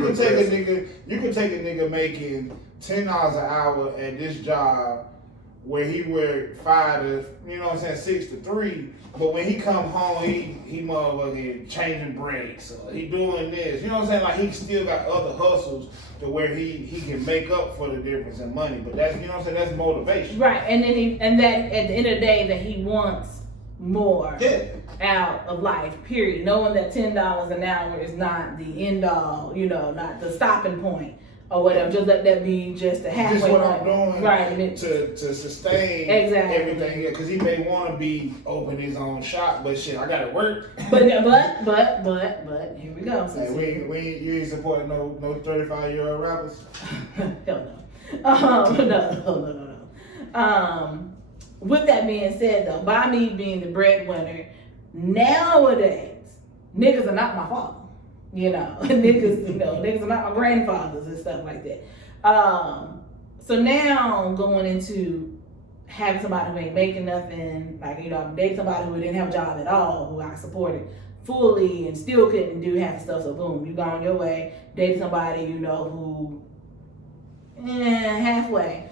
could take a nigga making $10 an hour at this job where he worked 5 to, you know what I'm saying, 6 to 3. But when he come home, he motherfucking changing brakes. Or he doing this. You know what I'm saying? Like he still got other hustles to where he can make up for the difference in money. But that's, you know what I'm saying, that's motivation. Right, and then that at the end of the day that he wants more out of life, period. Knowing that $10 an hour is not the end all, you know, not the stopping point or whatever. Just let that be just a halfway Just what point. I'm doing Right. to sustain everything. Because he may want to be open his own shop, but shit, I gotta work. But here we go. Hey, you ain't supporting no 35-year-old rappers. Hell no. With that being said, though, by me being the breadwinner, nowadays niggas are not my father. You know, niggas are not my grandfathers and stuff like that. So now going into having somebody who ain't making nothing, like, you know, I'm dating somebody who didn't have a job at all, who I supported fully and still couldn't do half the stuff. So boom, you gone your way, dating somebody, you know, who halfway.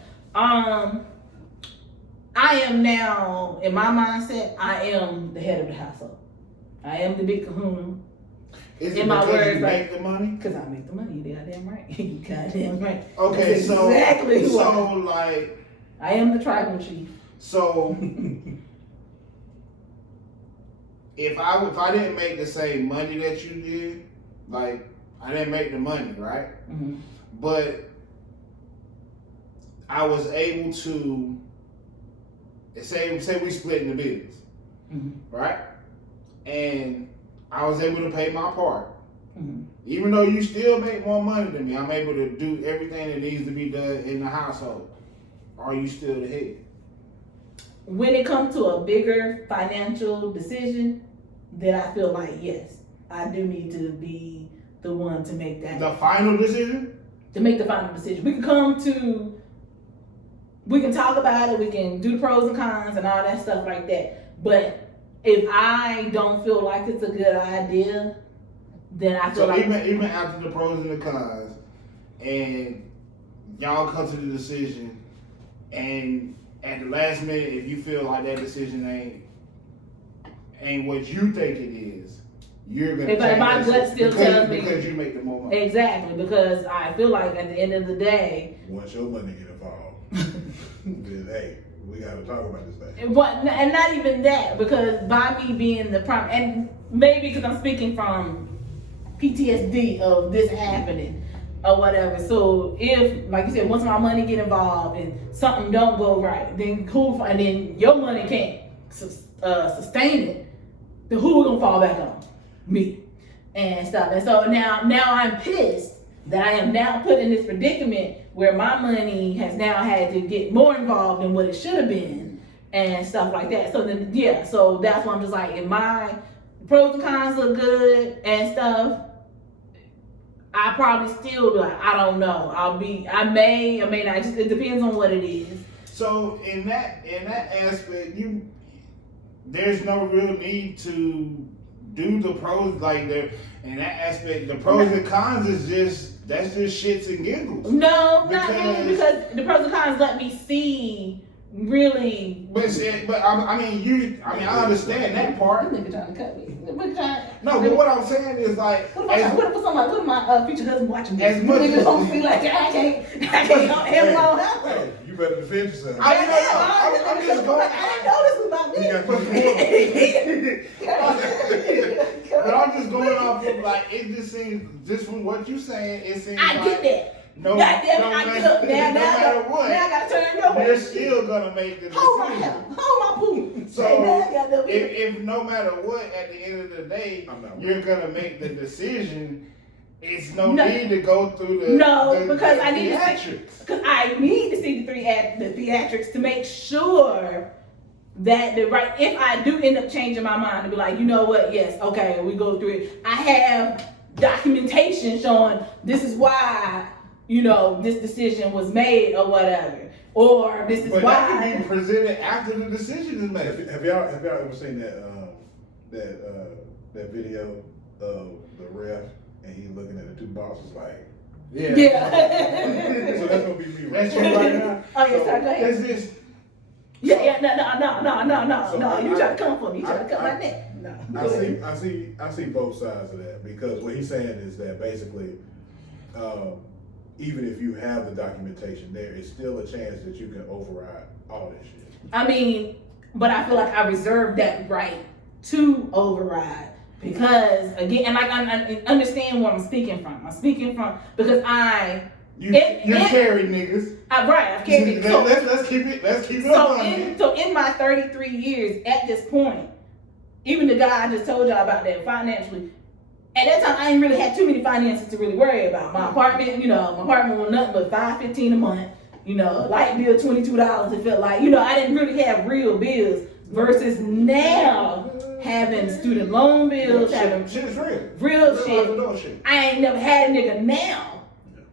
I am now, in my mindset, I am the head of the household. I am the big kahuna. Is it because you make the money? Because I make the money. You goddamn right. You goddamn right. Okay, that's so exactly like I am the tribal chief. So if I didn't make the same money that you did, like I didn't make the money, right? Mm-hmm. But I was able to say we split in the business, right? And I was able to pay my part. Even though you still make more money than me, I'm able to do everything that needs to be done in the household. Are you still the head? When it comes to a bigger financial decision, then I feel like, yes, I do need to be the one to make that. The final decision? To make the final decision. We can talk about it, we can do the pros and cons and all that stuff like that. But if I don't feel like it's a good idea, then I feel like even after the pros and the cons, and y'all come to the decision, and at the last minute, if you feel like that decision ain't what you think it is, you're gonna. If my gut still tells me because you make the more money. Exactly, because I feel like at the end of the day, once your money get involved, then hey, we gotta talk about this thing. And not even that, because by me being the prime, and maybe because I'm speaking from PTSD of this happening or whatever. So if, like you said, once my money get involved and something don't go right, then cool, and then your money can't sustain it, then who we gonna fall back on? Me and stuff. And so now I'm pissed that I am now put in this predicament where my money has now had to get more involved than what it should have been and stuff like that. So then, yeah, so that's why I'm just like, if my pros and cons look good and stuff, I probably still be like, I don't know. I may or may not. It depends on what it is. So in that aspect, there's no real need to do the pros like there. In that aspect, the pros and cons that's just shits and giggles. No, not really, because the pros and cons let me see really. But I understand that part. This nigga trying to cut me. No, but what I'm saying is like, what if my future husband watching this? As much as don't feel like I can't help him alone. Hey, you better defend yourself. I'm just going. I didn't know this was about me. You gotta put But I'm just going off of like, it just seems, just from what you're saying, it seems I like get that. no matter what, now I gotta turn your way. you're still gonna make the decision. Hold my poop. So if no matter what, at the end of the day, you're gonna make the decision. It's no need to go through because I need theatrics. Because I need to see the theatrics to make sure that if I do end up changing my mind to be like, you know what, yes, okay, we go through it. I have documentation showing this is why, this decision was made or whatever. Or this is why. But that can be presented after the decision is made. Have y'all ever seen that video of the ref and he's looking at the two boxes like, yeah. So that's gonna be me right That's you right now. Oh, yes, sir, go ahead. Yeah, no. So You try to come for me. You try to cut my I- neck. No. I see both sides of that, because what he's saying is that basically, even if you have the documentation, there is still a chance that you can override all that shit. I mean, but I feel like I reserve that right to override because again, and like I understand where I'm speaking from. I'm speaking from because You carry niggas. I've carried it. So, Let's keep it up on it. So in my 33 years at this point, even the guy I just told y'all about that financially, at that time I ain't really had too many finances to really worry about. My apartment, was nothing but $5.15 a month. Light bill $22. It felt like, I didn't really have real bills versus now having student loan bills, having shit is real. Real shit. I ain't never had a nigga now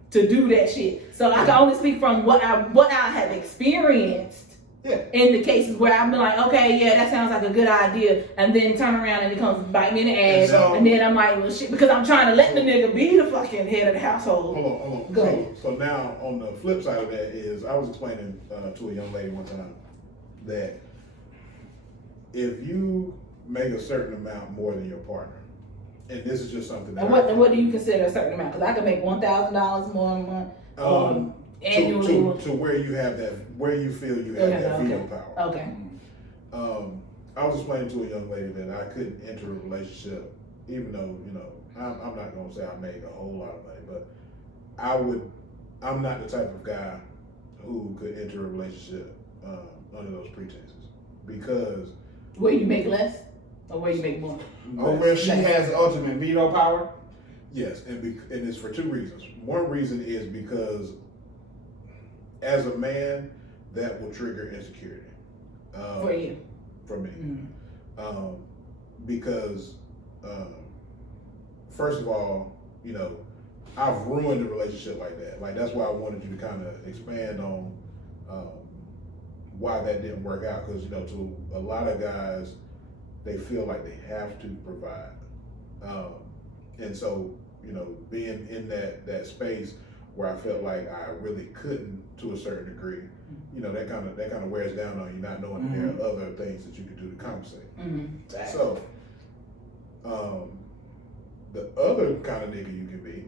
to do that shit. So I can only speak from what I have experienced in the cases where I've been like, okay, yeah, that sounds like a good idea, and then turn around and it comes bite me in the ass, and then I'm like, well, shit, because I'm trying to let the nigga be the fucking head of the household. Hold on. Go. So now on the flip side of that is, I was explaining to a young lady one time that if you make a certain amount more than your partner, and this is just something that And what do you consider a certain amount? Because I can make $1,000 more a month annually. to where you have that, where you feel you have that veto power. Okay. I was explaining to a young lady that I couldn't enter a relationship, even though I'm not gonna say I made a whole lot of money, but I'm not the type of guy who could enter a relationship under those pretenses, because Where you make less or where you make more? Or where she has ultimate veto power? Yes, and it's for two reasons. One reason is because as a man, that will trigger insecurity. For you. For me. Mm-hmm. Because, first of all, I've ruined a relationship like that. Like, that's why I wanted you to kind of expand on why that didn't work out. Because, to a lot of guys, they feel like they have to provide. And so, being in that space where I felt like I really couldn't to a certain degree, that kind of wears down on you, not knowing that there are other things that you can do to compensate. Mm-hmm. So, the other kind of nigga you can be,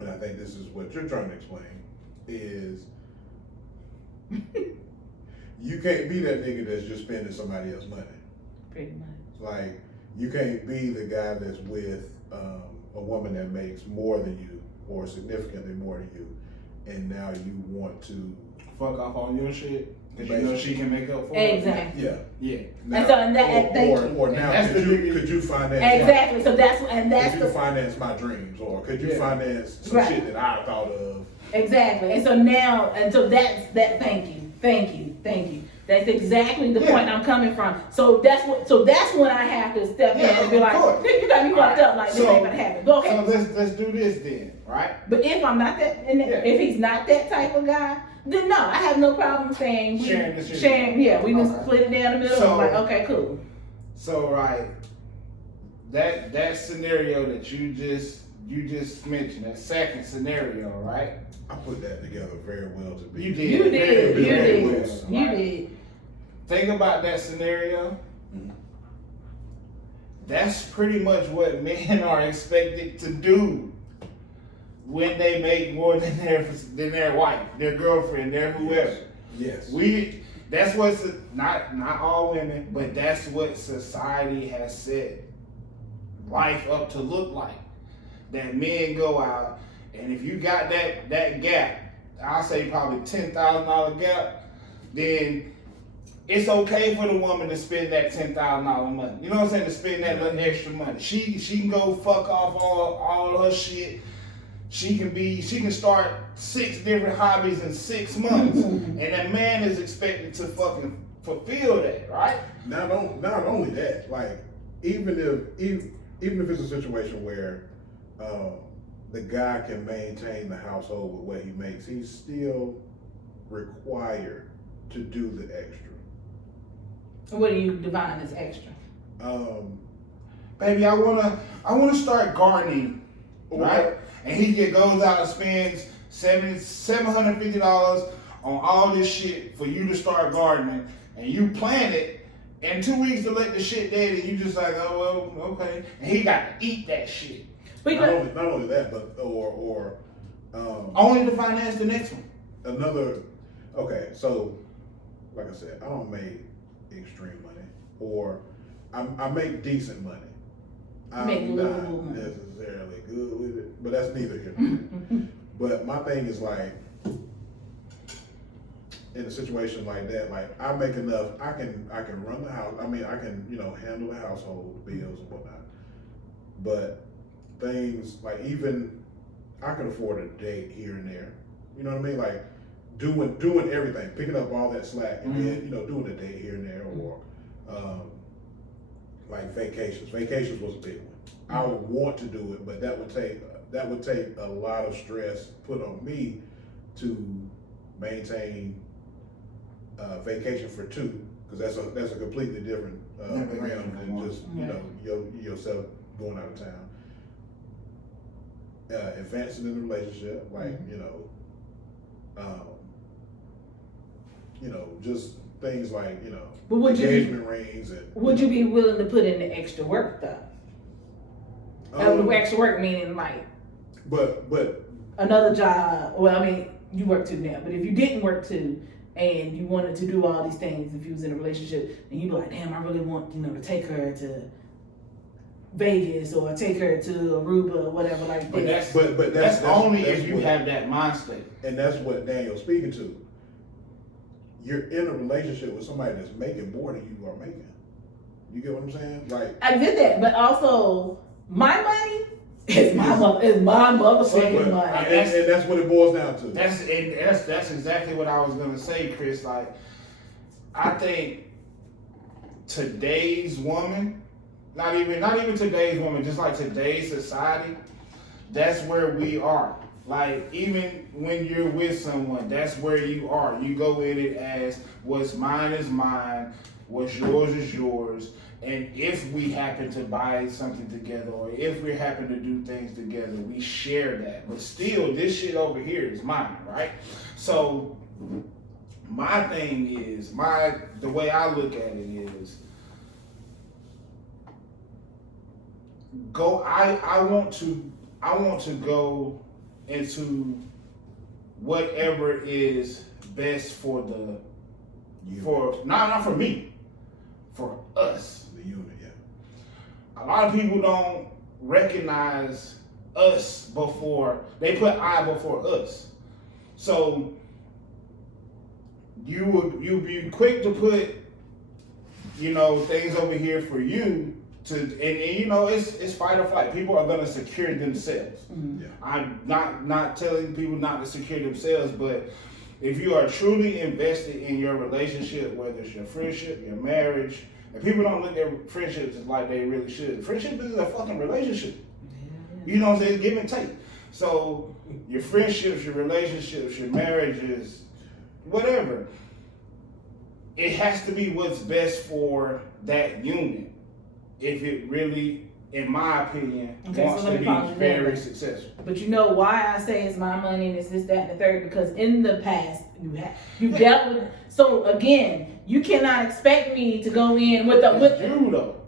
and I think this is what you're trying to explain, is you can't be that nigga that's just spending somebody else's money. Pretty much. Like, you can't be the guy that's with a woman that makes more than you or significantly more than you, and now you want to fuck off on your shit because she can make up for it. Exactly. Yeah. Now, and now could you finance exactly? So that's could you finance my dreams, or could you finance some shit that I thought of? Exactly. And so now, that's that. Thank you. That's exactly the point I'm coming from. So that's when I have to step in and be like, you got me fucked up. Like, this ain't gonna happen. Go ahead. So let's do this then, right? But if I'm not that, if he's not that type of guy, then no, I have no problem saying sharing. Yeah, we can split it down the middle. So, I'm like, okay, cool. So right, that scenario that you just mentioned, that second scenario, right? I put that together very well to be. You did. You did. Think about that scenario. That's pretty much what men are expected to do when they make more than their wife, their girlfriend, their whoever. Yes. That's what's not all women, but that's what society has set life up to look like. That men go out, and if you got that gap, I'll say probably $10,000 gap, then it's okay for the woman to spend that $10,000 money. You know what I'm saying? To spend that little extra money. She can go fuck off all her shit. She can start 6 different hobbies in 6 months, and that man is expected to fucking fulfill that, right? Not only that, like even if it's a situation where the guy can maintain the household with what he makes, he's still required to do the extra. What do you define as extra? Baby, I wanna start gardening, right? And he goes out and spends $750 on all this shit for you to start gardening, and you plant it, and 2 weeks to let the shit dead, and you just like, oh well, okay, and he got to eat that shit. Not only that, but only to finance the next one. Okay, so like I said, I don't make extreme money, or I make decent money. I'm not necessarily good with it, but that's neither here nor there. But my thing is like, in a situation like that, like I make enough, I can run the house. I mean, I can handle the household bills and whatnot. But things like, even I can afford a date here and there. You know what I mean? Like doing everything, picking up all that slack, and then doing a date here and there, or like vacations. Vacations was a big one. I would want to do it, but that would take a lot of stress put on me to maintain vacation for two, because that's a completely different realm than just yourself going out of town. Advancing in the relationship, like just things like but engagement rings. And would you be willing to put in the extra work though? The extra work meaning like, but another job. Well, I mean, you work two now, but if you didn't work two and you wanted to do all these things, if you was in a relationship, and you'd be like, damn, I really want to take her to Vegas or take her to Aruba or whatever like this. But that's only if you have that mind state. And that's what Daniel's speaking to. You're in a relationship with somebody that's making more than you are making. You get what I'm saying? Like, I get that, but also my money is my motherfucking money. And that's what it boils down to. That's exactly what I was gonna say, Chris. Like, I think today's woman, not even today's woman, just like today's society, that's where we are. Like, even when you're with someone, that's where you are. You go in it as what's mine is mine, what's yours is yours. And if we happen to buy something together, or if we happen to do things together, we share that. But still, this shit over here is mine, right? So my thing is, the way I look at it is, I want to go into whatever is best for not for me, for us. The unit, yeah. A lot of people don't recognize us before they put I before us. So you'll be quick to put things over here for you. And it's fight or flight. People are gonna secure themselves. Mm-hmm. Yeah. I'm not telling people not to secure themselves, but if you are truly invested in your relationship, whether it's your friendship, your marriage, and people don't look at friendships like they really should. Friendship is a fucking relationship. Yeah. You know what I'm saying? It's give and take. So your friendships, your relationships, your marriages, whatever, it has to be what's best for that unit. If it really, in my opinion, wants to be very successful. But you know why I say it's my money and it's this, that, and the third? Because in the past, you dealt with. So again, you cannot expect me to go in with you though.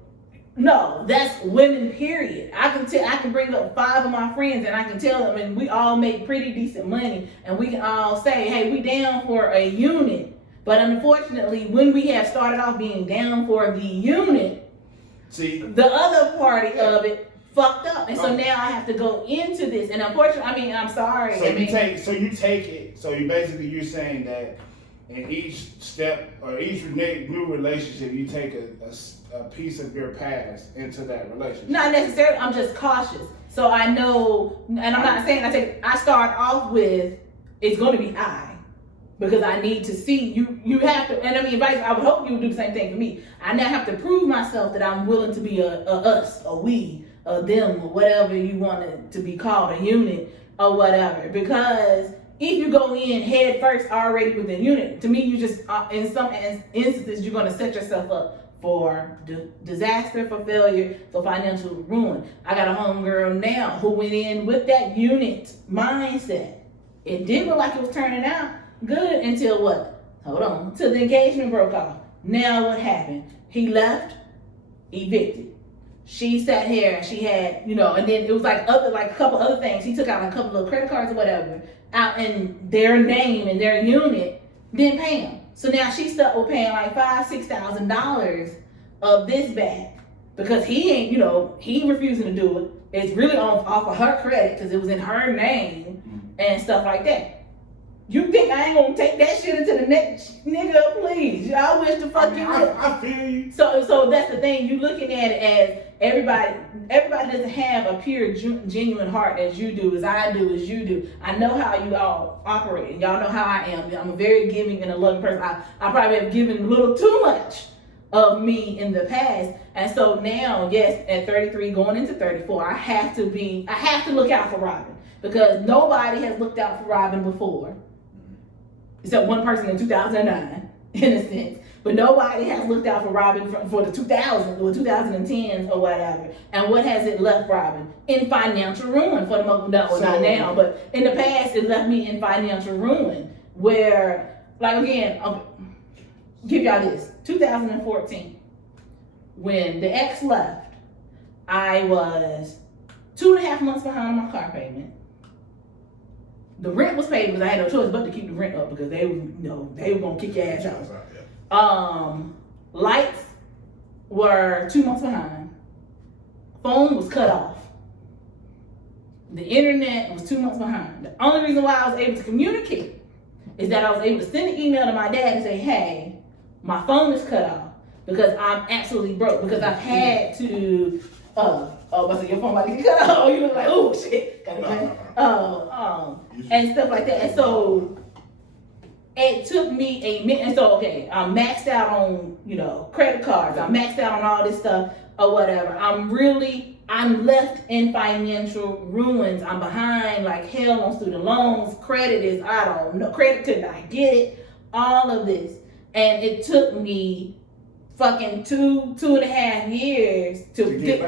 No, that's women. Period. I can bring up 5 of my friends and I can tell them, and we all make pretty decent money, and we can all say, hey, we down for a unit. But unfortunately, when we have started off being down for the unit, see, the other party of it fucked up, and so now I have to go into this. And unfortunately, I'm sorry. So you take it. So you're saying that in each step or each new relationship, you take a piece of your past into that relationship. Not necessarily. I'm just cautious, so I know. And I'm not saying I start off with it's going to be I. Because I need to see you have to, and I mean, I would hope you would do the same thing for me. I now have to prove myself that I'm willing to be a us, a we, a them, or whatever you want it to be called, a unit or whatever. Because if you go in head first already with a unit, to me, you just in some instances you're going to set yourself up for disaster, for failure, for financial ruin. I got a homegirl now who went in with that unit mindset. It didn't look like it was turning out. good until what? Hold on. Till the engagement broke off. Now what happened? He left, evicted. She sat here and she had, and then it was like a couple other things. He took out a couple of credit cards or whatever out in their name and their unit, didn't pay him. So now she's stuck with paying like $5,000-$6,000 of this back because he ain't, he refusing to do it. It's really off of her credit because it was in her name and stuff like that. You think I ain't gonna take that shit into the next nigga? Please, I wish the fuck you would. I feel you. So that's the thing. You looking at it as everybody doesn't have a pure, genuine heart as you do, as I do, as you do. I know how you all operate, and y'all know how I am. I'm a very giving and a loving person. I probably have given a little too much of me in the past, and so now, yes, at 33, going into 34, I have to look out for Robin because nobody has looked out for Robin before. Except one person in 2009, in a sense. But nobody has looked out for Robin for the 2000s or 2010s or whatever. And what has it left Robin? In financial ruin for the most, not now, but in the past it left me in financial ruin. Where, like again, give y'all this, 2014, when the ex left, I was 2.5 months behind on my car payment. The rent was paid because I had no choice but to keep the rent up because they were gonna kick your ass out. Lights were 2 months behind. Phone was cut off. The internet was 2 months behind. The only reason why I was able to communicate is that I was able to send an email to my dad and say, "Hey, my phone is cut off because I'm absolutely broke because I've had to." I said, your phone about to get cut off. You was like, oh shit. And stuff like that. And so it took me a minute. And so, okay, I'm maxed out on, credit cards. I'm maxed out on all this stuff or whatever. I'm left in financial ruins. I'm behind like hell on student loans. Credit is, I don't know. Credit could not get it. All of this. And it took me fucking 2.5 years to get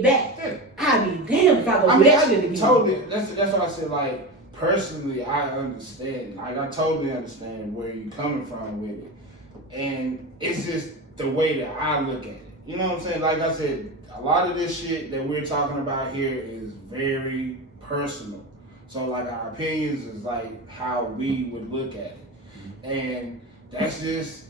back. Yeah. I'd be damn if I go do that shit again. Totally. That's what I said. Like personally, I understand. Like I totally understand where you're coming from with it, and it's just the way that I look at it. You know what I'm saying? Like I said, a lot of this shit that we're talking about here is very personal. So like our opinions is like how we would look at it, and that's just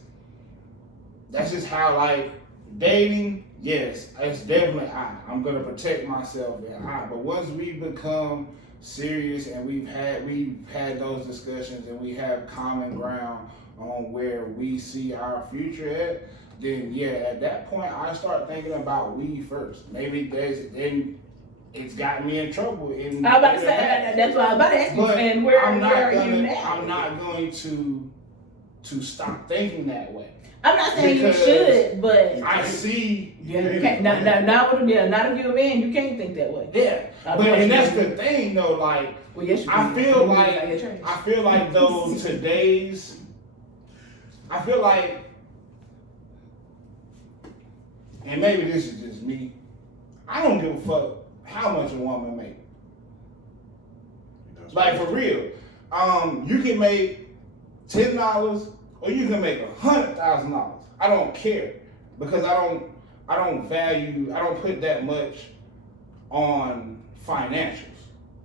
how like dating. Yes, it's definitely I'm gonna protect myself and but once we become serious and we've had those discussions and we have common ground on where we see our future at, then yeah, at that point I start thinking about we first. Maybe then it's got me in trouble. I'm about to say that's why I'm about to ask you. And where are you now? I'm not going to stop thinking that way. I'm not saying you should, but I see. Yeah, you can't. Not if you're a man, you can't think that way. Yeah, and that's the thing, though. Like, well, yes, I feel like though today's, I feel like, and maybe this is just me. I don't give a fuck how much a woman make. Like for real, you can make $10. Or you can make $100,000. I don't care because I don't put that much on financials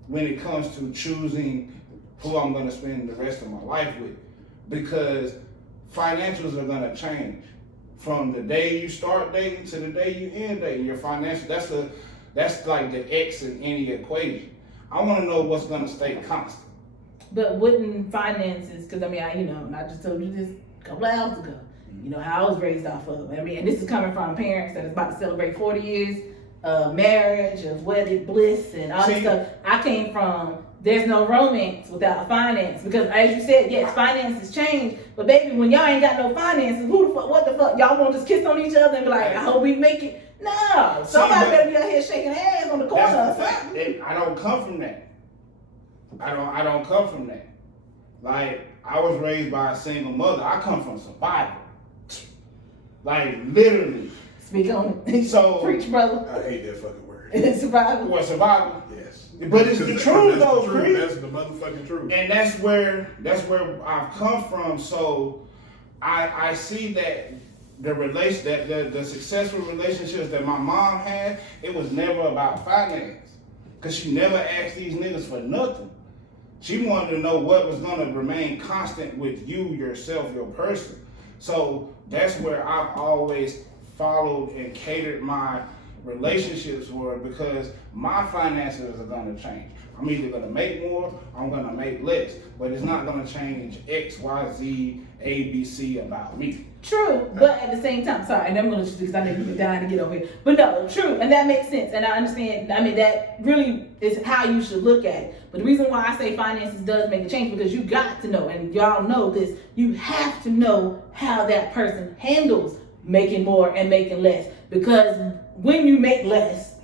when it comes to choosing who I'm gonna spend the rest of my life with. Because financials are gonna change from the day you start dating to the day you end dating. Your financial that's like the X in any equation. I wanna know what's gonna stay constant. But wouldn't finances, because I just told you this a couple of hours ago, how I was raised off of. And this is coming from parents that is about to celebrate 40 years of marriage, of wedded bliss, and all this stuff. I came from, there's no romance without finance. Because as you said, yes, finances change, but baby, when y'all ain't got no finances, what the fuck? Y'all won't just kiss on each other and be like, I hope we make it? No, somebody better be out here shaking hands on the corner or something. I don't come from that. I don't come from that. Like, I was raised by a single mother. I come from survival. Like, literally. Speak on it. So, preach, brother. I hate that fucking word. It's survival. What, survival? Yes. But it's the truth, though, that's the truth. Chris. That's the motherfucking truth. And that's where I've come from. So I see that the successful relationships that my mom had, it was never about finance. Cause she never asked these niggas for nothing. She wanted to know what was gonna remain constant with you, yourself, your person. So that's where I've always followed and catered my relationships for, because my finances are gonna change. I'm either gonna make more, or I'm gonna make less, but it's not gonna change X, Y, Z, A, B, C about me. True, but at the same time, sorry, and I'm gonna just because I know you've been dying to get over here. But no, true, and that makes sense, and I understand. I mean, that really is how you should look at it. But the reason why I say finances does make a change, because you got to know, and y'all know this, you have to know how that person handles making more and making less. Because when you make less,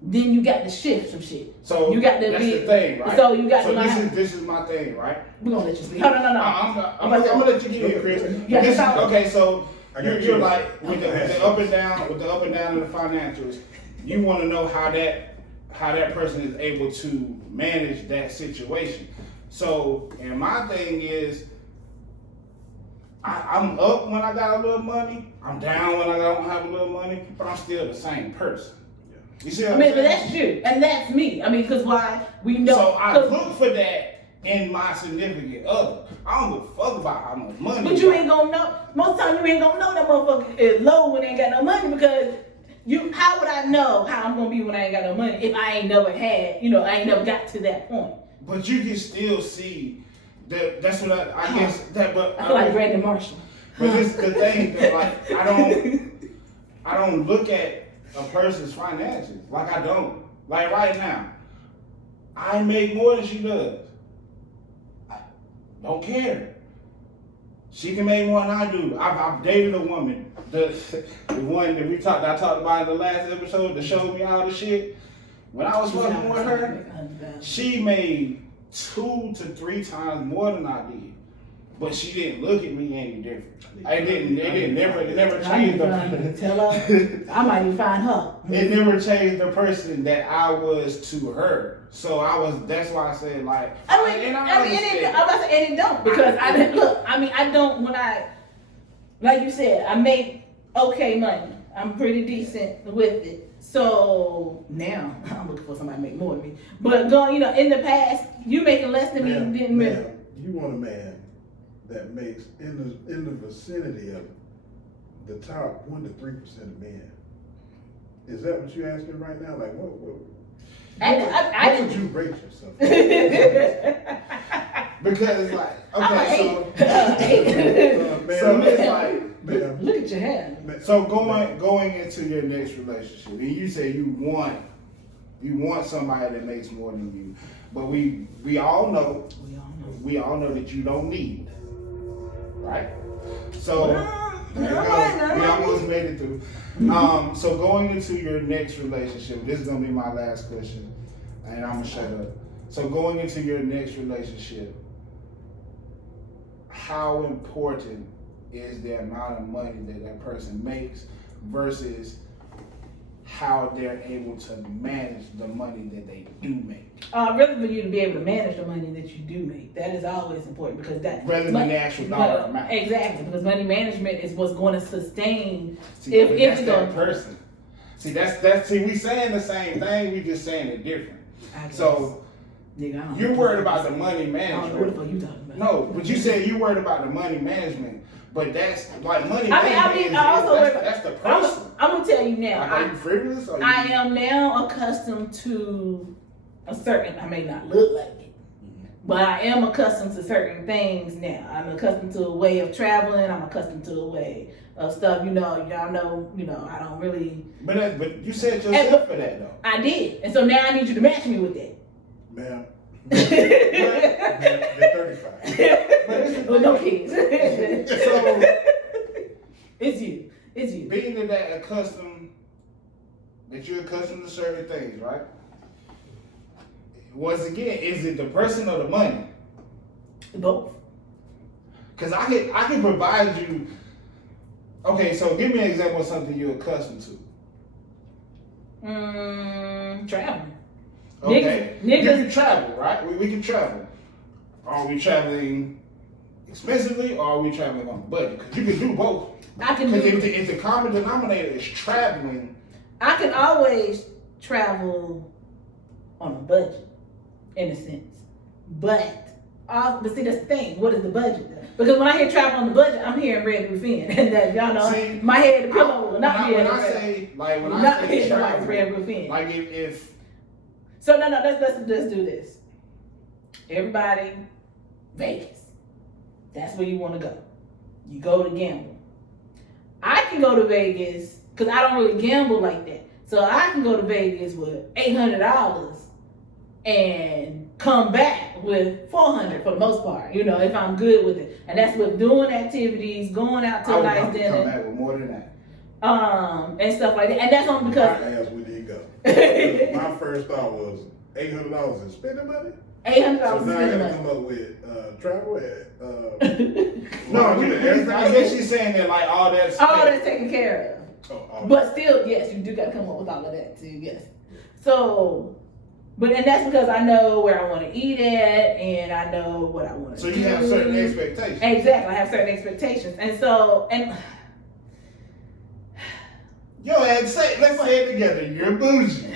then you got to shift some shit. So you got to that's be, the thing, right? So you got so to this is my thing, right? We're gonna let you speak. No. I'm gonna let you get in, Chris. Yeah, Okay, so you're like with Okay. the up and down of the financials, you want to know how that person is able to manage that situation. So, and my thing is, I'm up when I got a little money. I'm down when I don't have a little money, but I'm still the same person. You see what I'm saying? But that's you, and that's me. I mean, because why we know. So I look for that in my significant other. I don't give a fuck about how much money. But you ain't gonna know. Most time you ain't gonna know that motherfucker is low when they ain't got no money, because how would I know how I'm gonna be when I ain't got no money if I ain't never had, I ain't never got to that point. But you can still see that. That's what I guess that. But I feel like Brandon Marshall. But this the thing that like I don't look at a person's finances. Like I don't. Like right now, I make more than she does. I don't care. She can make more than I do. I've dated a woman, the one that I talked about in the last episode that showed me all the shit. When I was fucking with her, she made 2 to 3 times more than I did. But she didn't look at me any different. It never changed Tell her, I might even find her. It never changed the person that I was to her. So that's why I said like. I'm about to say, and it don't, because I didn't look. I mean, I don't like you said, I make okay money. I'm pretty decent with it. So now I'm looking for somebody to make more than me. But in the past, you making less than me didn't really. You want a man that makes in the vicinity of the top 1 to 3% of men. Is that what you're asking right now? Like what would you rate yourself? Because like okay, so it's like look at your hand. So going into your next relationship, and you say you want somebody that makes more than you, but we all know that you don't need, right? So we almost made it through. So going into your next relationship, this is gonna be my last question, and I'm gonna shut up. So going into your next relationship, how important is the amount of money that person makes versus how they're able to manage the money that they do make? Rather for you to be able to manage the money that you do make, that is always important, because that rather than the actual dollar amount. Exactly, because money management is what's going to sustain. See, that's that person. See, that's we saying the same thing, we just saying it different. So nigga, you're worried about the money I don't know what the fuck management. you talking about. No, but you said you worried about the money management, but that's like money I management. also worry about, that's the person. I'm gonna tell you now. Like, are you frivolous? Or I am now accustomed to a certain. I may not look like it, but I am accustomed to certain things now. I'm accustomed to a way of traveling. I'm accustomed to a way of stuff. Y'all know. I don't really. But you said yourself for that though. I did, and so now I need you to match me with that. Ma'am. You're 35. With no kids. So It's you. being that you're accustomed to certain things, right? Once again, is it the person or the money? Both. Because I can provide you. Okay, so give me an example of something you're accustomed to. Traveling. Okay. Niggas- You can travel, right? We can travel. Are we traveling expensively or are we traveling on a budget? Because you can do both. I can Because do. if the common denominator is traveling, I can always travel on a budget, in a sense. But see, that's the thing. What is the budget? Because when I hear travel on the budget, I'm hearing Red Roof Inn, and that y'all know See, my head, the pillow will not be when at I Red- say like when not I say be at nobody's travel, Red Roof Inn. like if So no, let's do this. Everybody, Vegas. That's where you want to go. You go to gamble. I can go to Vegas because I don't really gamble like that. So I can go to Vegas with $800 and come back with $400 for the most part. You know, if I'm good with it, and that's with doing activities, going out to I a would nice come dinner, back with more than that. and stuff like that. And that's only because I asked where did you go? My first thought was $800 in spending money. $800 So now I spending gotta money. come up with travel at No, everything. I guess she's saying that like all that's All that's taken care of. Oh, But still, yes, you do gotta come up with all of that too, yes. So, and that's because I know where I want to eat at, and I know what I want to do. So you have certain expectations. Exactly, I have certain expectations, and so, and Yo, and say, let's say it together. You're bougie.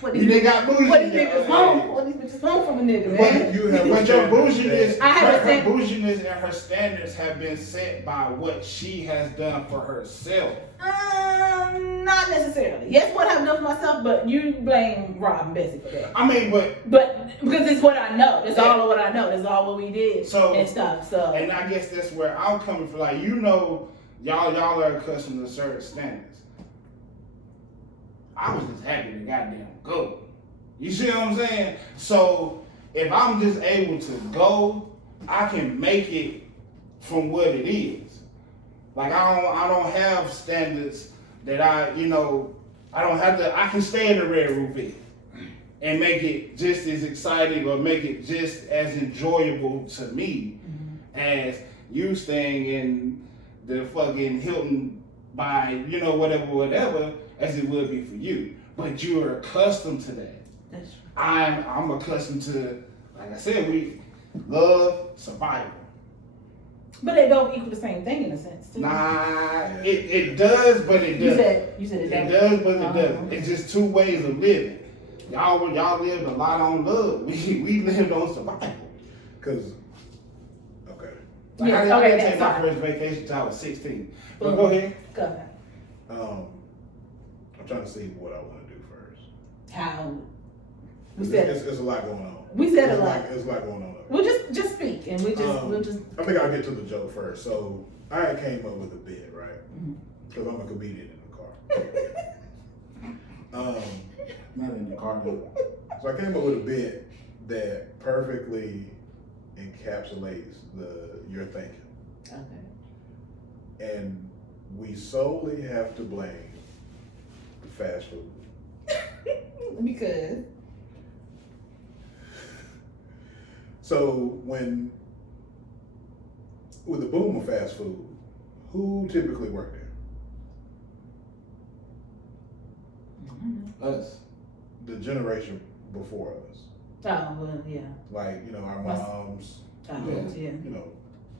what You done got bougie. What these in your niggas age. want? What these bitches want from a nigga, But man? you have but your a standard bouginess, I have a her standard. bouginess and her standards have been set by what she has done for herself. Not necessarily. Yes, what I've done for myself, but you blame Rob and Bessie for that. I mean, but Because it's what I know. It's all of what I know. It's all what we did So- and stuff. So and I guess that's where I'm coming from. Like, you know, y'all are accustomed to certain standards. I was just happy to goddamn go. You see what I'm saying? So if I'm just able to go, I can make it from what it is. Like I don't have standards that I don't have to. I can stay in the Red Roof Inn and make it just as exciting or make it just as enjoyable to me as you staying in the fucking Hilton by whatever as it would be for you. But you are accustomed to that. that's true. I'm accustomed to, like I said, we love survival. But they both equal the same thing in a sense too. Nah, it does, but it doesn't. You said it It don't. does, but it doesn't. It's just two ways of living. Y'all lived a lot on love. We lived on survival. Because, okay. Like, Yes, I okay, didn't that's take my fine. first vacation until I was 16. But go ahead. Go ahead. I'm trying to see what I want to do first. How? We said It's a lot going on. We said It's a lot. It's a lot going on. We'll just speak and we'll just. I think I'll get to the joke first. So I came up with a bit, right? Mm-hmm. Because I'm a comedian in the car. Not in the car. So I came up with a bit that perfectly encapsulates your thinking. Okay. And we solely have to blame the fast food. Because. So with the boom of fast food, who typically worked there? Us. The generation before us. Oh well, yeah. Like, our moms, Oh Yeah. yeah.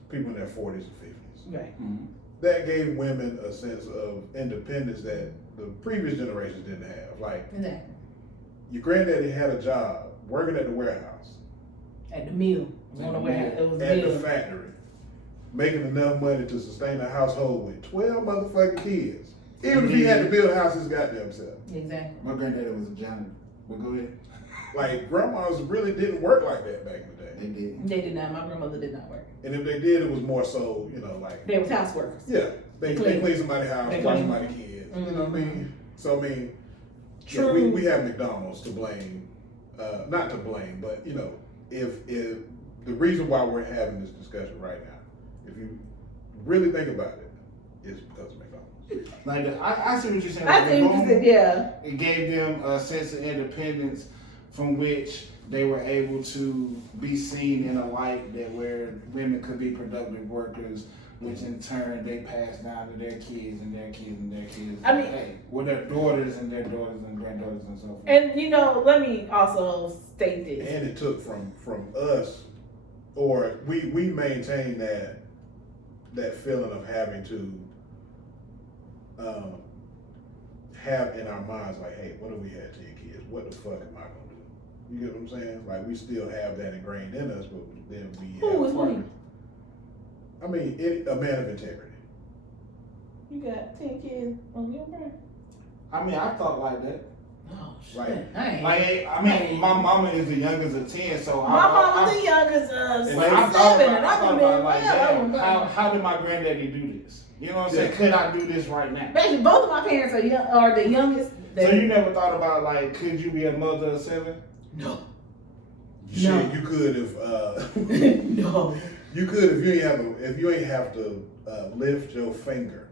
people in their 40s and 50s. Right. Mm-hmm. That gave women a sense of independence that the previous generations didn't have. Like, Exactly. your granddaddy had a job working at the warehouse, At the mill. It was on the warehouse. It was at mill. the factory, making enough money to sustain a household with 12 motherfucking kids. Even if he had to build a house his goddamn self. Exactly. My granddaddy was a janitor. But go ahead. Like, grandmas really didn't work like that back in the day. They did. They did not. My grandmother did not work. And if they did, it was more so, like, They was house workers. yeah, they Clean. clean somebody's house, They watch clean. somebody's kids. You know what I mean? So, I mean, yeah, True. we have McDonald's to blame, not to blame, but, if the reason why we're having this discussion right now, if you really think about it, it's because of McDonald's. Like, I see what you're saying. I think you said, yeah. It gave them a sense of independence from which they were able to be seen in a light that where women could be productive workers, which in turn they pass down to their kids and their kids and their kids. I mean, with their daughters and their daughters and granddaughters and so forth. And let me also state this. And it took from us, or we maintain that feeling of having to have in our minds like, hey, what if we had 10 kids? What the fuck am I gonna do? You get what I'm saying? Like, we still have that ingrained in us, but then we Who is we? I mean, a man of integrity. You got 10 kids on your brain? I mean, I thought like that. Oh, shit. Like, My mama is the youngest of 10, so my mama's the youngest of and 7, I thought and I've about been like, well. damn, how did my granddaddy do this? You know what I'm saying? Could I do this right now? Basically, both of my parents are the youngest. So you never thought about like, could you be a mother of 7? No. Shit, No. you could if No. you could if you ain't have to lift your finger.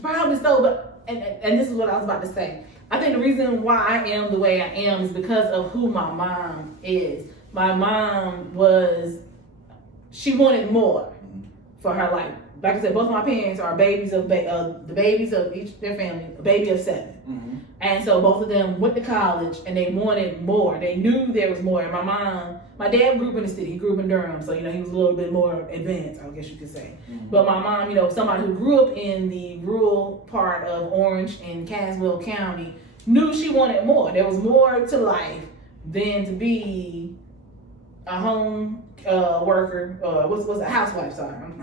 Probably so, but and this is what I was about to say. I think the reason why I am the way I am is because of who my mom is. My mom she wanted more for her life. Like I said, both of my parents are babies of the babies of each their family, a baby of 7. Mm-hmm. And so both of them went to college and they wanted more. They knew there was more. And my dad grew up in the city. He grew up in Durham, so he was a little bit more advanced, I guess you could say. Mm-hmm. But my mom, somebody who grew up in the rural part of Orange and Caswell County, knew she wanted more. There was more to life than to be a home worker, what's a housewife? Sorry, I'm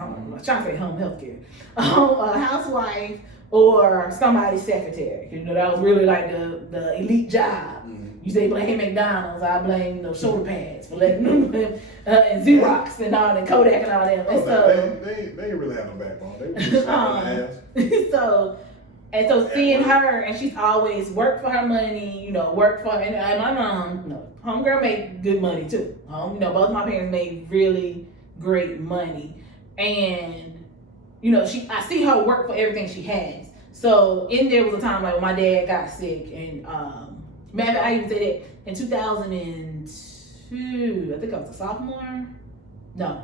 trying to say home health care. A housewife or somebody's secretary. That was really like the elite job. Mm-hmm. You say blame McDonald's, I blame shoulder pads for letting them and Xerox and all that, Kodak and all that. And so they ain't really have no backbone. They were just ass. So seeing her, and she's always worked for her money, worked for, and my mom, homegirl made good money too. Both my parents made really great money. And, I see her work for everything she has. So in there was a time like when my dad got sick, and matter I even say that in 2002, I think I was a sophomore. No,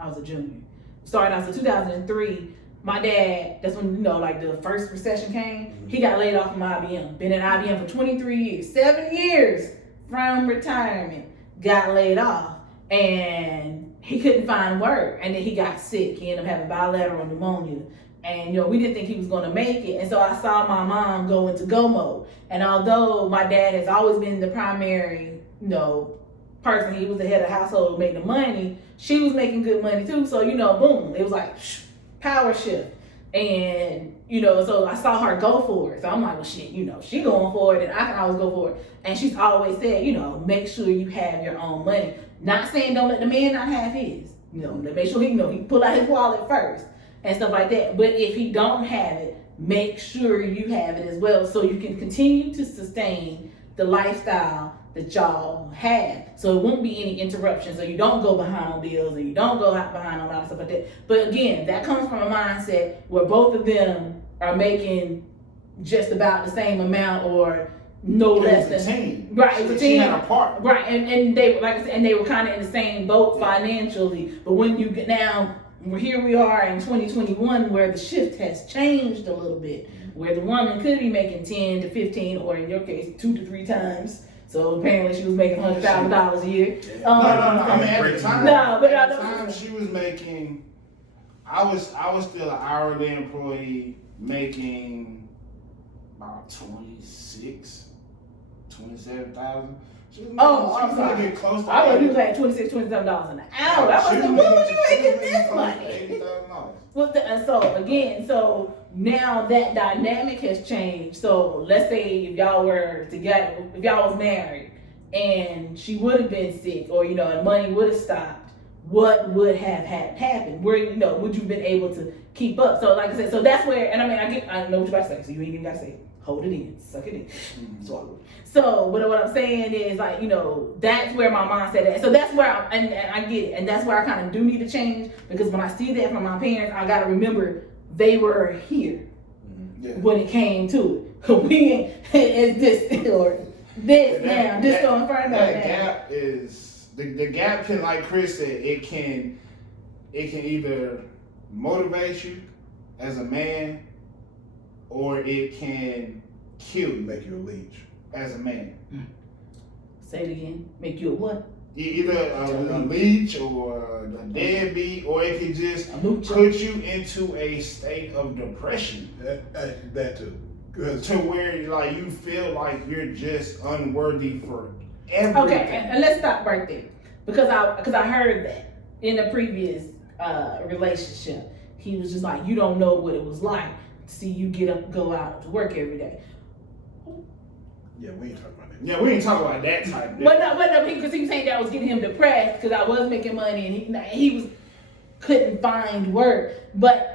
I was a junior. Started out, so 2003. My dad, that's when, like the first recession came, he got laid off from IBM. Been in IBM for 23 years, 7 years from retirement, got laid off. And he couldn't find work. And then he got sick. He ended up having bilateral pneumonia. And, we didn't think he was going to make it. And so I saw my mom go into go mode. And although my dad has always been the primary, person, he was the head of the household making the money, she was making good money too. So, boom, it was like, power shift. And so I saw her go for it, so I'm like, well shit, she going for it and I can always go for it. And she's always said, make sure you have your own money. Not saying don't let the man not have his, make sure he pull out his wallet first and stuff like that. But if he don't have it, make sure you have it as well, so you can continue to sustain the lifestyle that y'all have, so it won't be any interruptions, so you don't go behind on bills, or you don't go behind on a lot of stuff like that. But again, that comes from a mindset where both of them are making just about the same amount, or no less than team. Right, it's a She team. had a part. Right, and they, like I said, and they were kind of in the same boat financially. But when you get now, here we are in 2021, where the shift has changed a little bit, where the woman could be making 10 to 15, or in your case, 2 to 3 times. So apparently she was making $100,000 a year. No. I mean, at the time, No, but at the time she was making. I was still an hourly employee making about 27,000. I'm sorry. Get close to I thought you was like $26, $27 an hour. I was like, what was you making this money? $80,000. So again, so now that dynamic has changed. So let's say if y'all were together, if y'all was married, and she would have been sick, or and money would have stopped, what would have happened? Where would you have been able to keep up? So like I said, so that's where, and I know what you're about to say. So you ain't even got to say it. Hold it in, suck it in, swallow it. So, but what I'm saying is, like, that's where my mindset is. So that's where and I get it, and that's where I kind of do need to change, because when I see that from my parents, I got to remember they were here when it came to it. We ain't it's this or this now, this going further. That gap is the gap can, like Chris said, it can either motivate you as a man, or it can kill you Make you a leech. as a man. Say it again. Make you a what? Either a leech or a deadbeat, or it can just A moocher. put you into a state of depression That too. 'Cause to where like you feel like you're just unworthy for everything. Okay, and let's stop right there because I heard that in a previous relationship. He was just like, you don't know what it was like to see you get up, go out to work every day. yeah, we ain't talking about that. Yeah, we ain't talking about that type. But no, because he was saying that was getting him depressed because I was making money and he couldn't find work.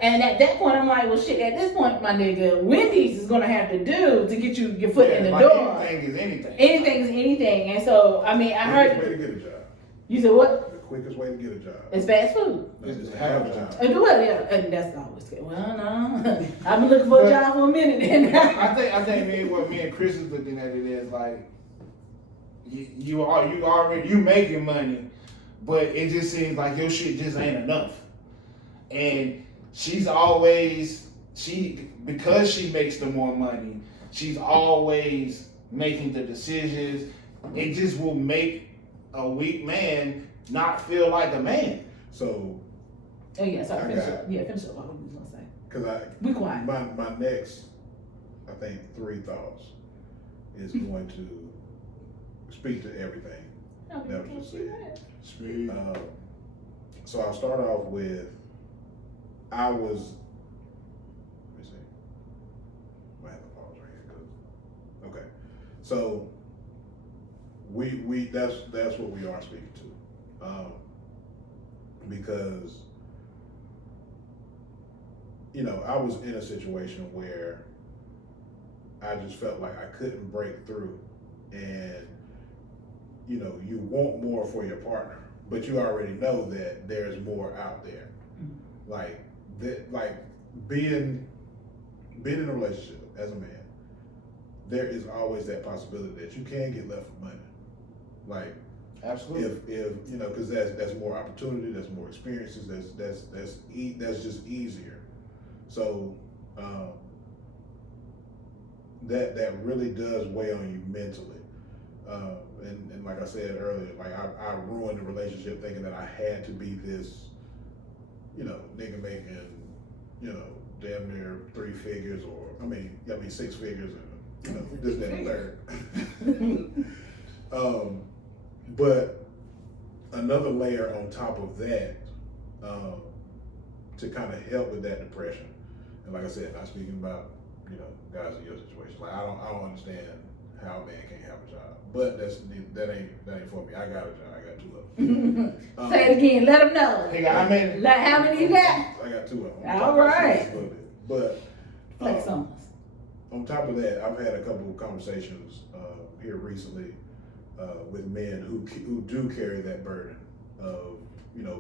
And at that point, I'm like, well, shit. At this point, my nigga, Wendy's is gonna have to do to get you your foot in the like door. Anything is anything. Anything is anything. And so, I mean, I Quickest way heard to get a job. you said what? The quickest way to get a job. It's fast food. Is just to have a job. Well, yeah, and that's always good. Well, no, I've been looking for a job for a minute. And I think what me and Chris is looking at it is like you making money, but it just seems like your shit just ain't enough. And she's always because she makes the more money, she's always making the decisions. It just will make a weak man not feel like a man. So, oh yeah, sorry. I Finish got up. Yeah, finish up. What was you gonna say? cause Be quiet. my next, I think 3 thoughts is going to speak to everything. No, That was just said. Sweet. So I'll start off with, let me see. I have to pause right here, 'cause- okay. So we that's what we are speaking to, because I was in a situation where I just felt like I couldn't break through, and you want more for your partner, but you already know that there's more out there. Like being in a relationship as a man, there is always that possibility that you can get left with money. Like Absolutely. if because that's more opportunity, that's more experiences, that's just easier. So that really does weigh on you mentally. And like I said earlier, like I ruined the relationship thinking that I had to be this, nigga making, damn near 3 figures, or I mean 6 figures, and this, that, and the third. But another layer on top of that, to kind of help with that depression, and like I said, not speaking about guys in your situation. Like I don't understand how a man can't have a job, but that ain't for me. I got a job. I got 2 of them. Say it again. Let them know. Hey, how many? How many you got? I got 2 of them. All right. But Flex on us. on top of that, I've had a couple of conversations here recently with men who do carry that burden of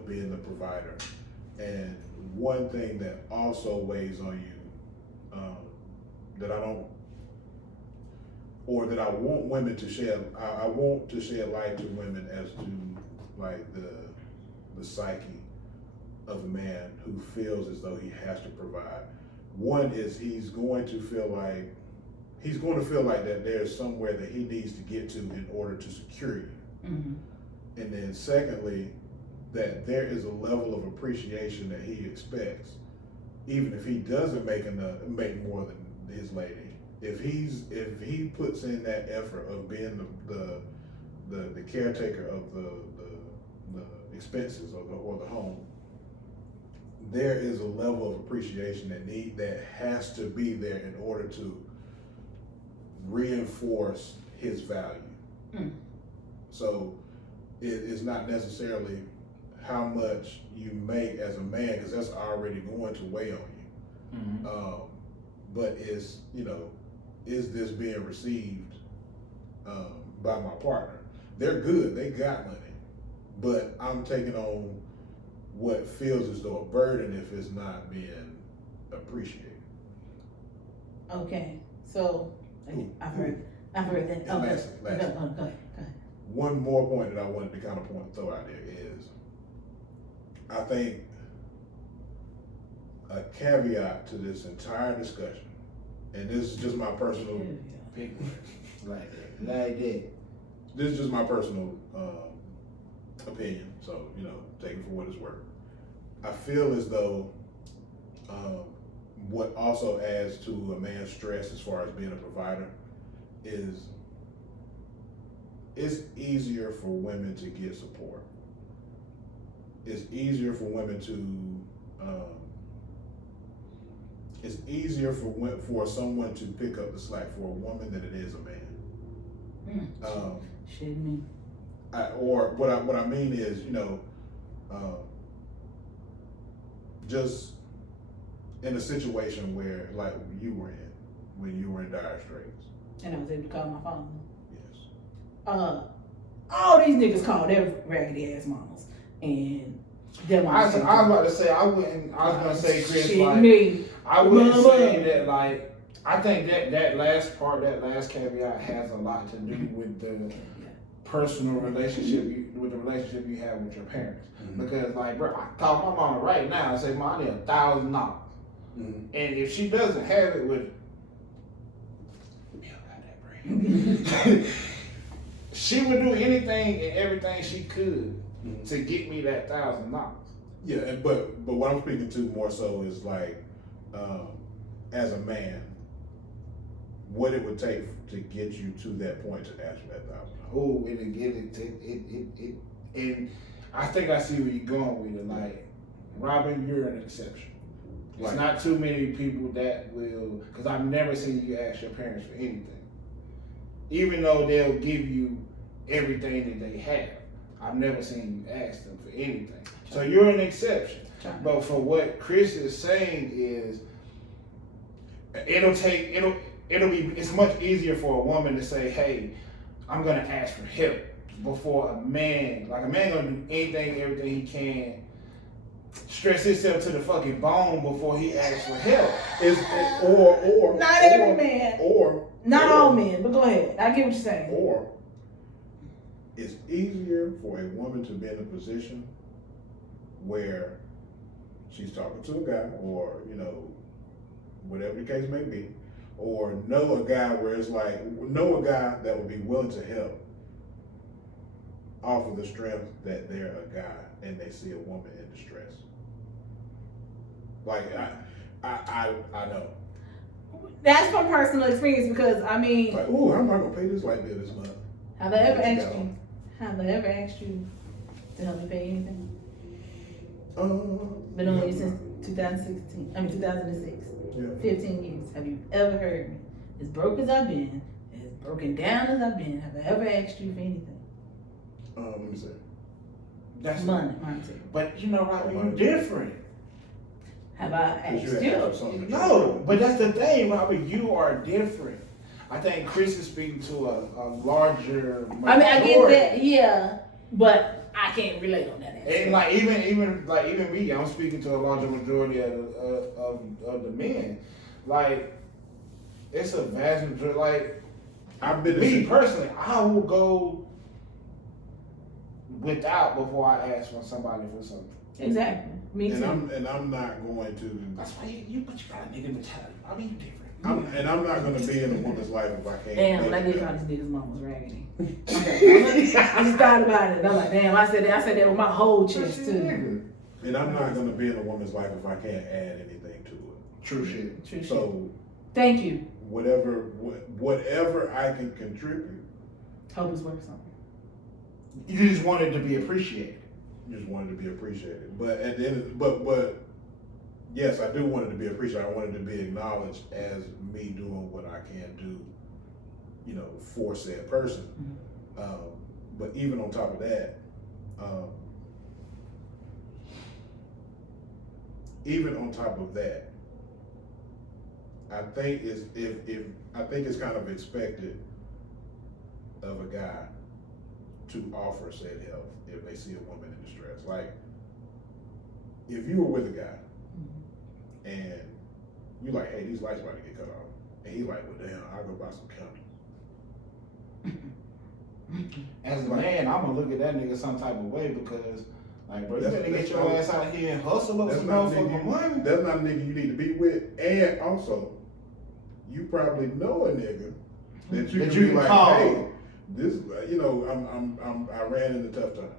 being the provider, and one thing that also weighs on you that I don't, or that I want women to shed, I want to shed light to women as to like the psyche of a man who feels as though he has to provide. One is he's going to feel like that there's somewhere that he needs to get to in order to secure you. Mm-hmm. And then secondly, that there is a level of appreciation that he expects, even if he doesn't make more than his lady. If he puts in that effort of being the caretaker of the expenses or the home, there is a level of appreciation that has to be there in order to reinforce his value. Mm. So it's not necessarily how much you make as a man, because that's already going to weigh on you. Mm-hmm. But it's, is this being received by my partner? They're good, they got money, but I'm taking on what feels as though a burden if it's not being appreciated. Okay, so I've heard that. And lastly, Go ahead. one more point that I wanted to kind of throw out there is, I think a caveat to this entire discussion, and this is just my personal. Big words. Like that. This is just my personal opinion, so take it for what it's worth. I feel as though what also adds to a man's stress as far as being a provider is it's easier for women to get support. It's easier for women to it's easier for someone to pick up the slack for a woman than it is a man. Shit me. Or what I mean is, just in a situation where, like you were in, when you were in dire straits. And I was able to call my father. Yes. All these niggas call their raggedy ass mamas, and them. I was about to say I was gonna say, Chris, shit like me. I wouldn't say that. Like I think that last caveat has a lot to do with the personal relationship you have with your parents. Mm-hmm. Because like, bro, I call my mama right now and say, "Mom, I need $1,000." Mm-hmm. And if she doesn't have it with, she would do anything and everything she could to get me that $1,000. Yeah, but what I'm speaking to more so is like, as a man, what it would take to get you to that point to ask for that $1,000. Oh, it, and I think I see where you're going with it. Like, Robin, you're an exception. It's Right. not too many people that will, because I've never seen you ask your parents for anything. Even though they'll give you everything that they have, I've never seen you ask them for anything. So you're an exception. But for what Chris is saying is, it's much easier for a woman to say, "Hey, I'm gonna ask for help," before a man. Like, a man gonna do everything he can, stress himself to the fucking bone before he asks for help. Or Not every man. Or Not all men, but go ahead. I get what you're saying. Or it's easier for a woman to be in a position where she's talking to a guy, or whatever the case may be, or know a guy where it's like, know a guy that would be willing to help off of the strength that they're a guy and they see a woman in distress. Like, I know. That's from personal experience, because I mean, Like, ooh, how am I gonna pay this light bill this month? have I ever asked you to help me pay anything? Been on you since 2006. Yeah. 15 years. Have you ever heard me? As broke as I've been, as broken down as I've been, have I ever asked you for anything? Let me see. That's Money. But Robin, you're different. Have I asked you? No, but that's the thing, Robin. You are different. I think Chris is speaking to a larger majority. I mean, I get that, yeah, but I can't relate on that. And like even me, I'm speaking to a larger majority of the men. Like, it's a vast majority. Like, I've been me personally, I will go without before I ask for somebody for something. Exactly. Me too. And I'm not going to. That's why you got a nigga mentality. I mean, you different. I'm not going to be in a woman's life if I can't. Damn, when I get around this nigga's mom was raggedy. I just thought about it. And I'm like, damn, I said that with my whole chest too. And I'm not going to be in a woman's life if I can't add anything to it. True shit. True shit. So, thank you. whatever I can contribute. Hope it's worth something. You just wanted to be appreciated. Just wanted to be appreciated. But at the end, but yes, I do want it to be appreciated. I wanted to be acknowledged as me doing what I can do, for said person. Mm-hmm. But even on top of that, I think it's kind of expected of a guy to offer said help if they see a woman in distress. Like, if you were with a guy and you like, hey, these lights about to get cut off, and he like, well, damn, I'll go buy some candles. As a man, I'm gonna look at that nigga some type of way, because Like, bro, you That's- better get that's your not- ass out here and hustle up That's some not a motherfucking nigga. money. That's not a nigga you need to be with. And also, you probably know a nigga that you That can you be can like, call. hey, this, you know, I ran into tough times.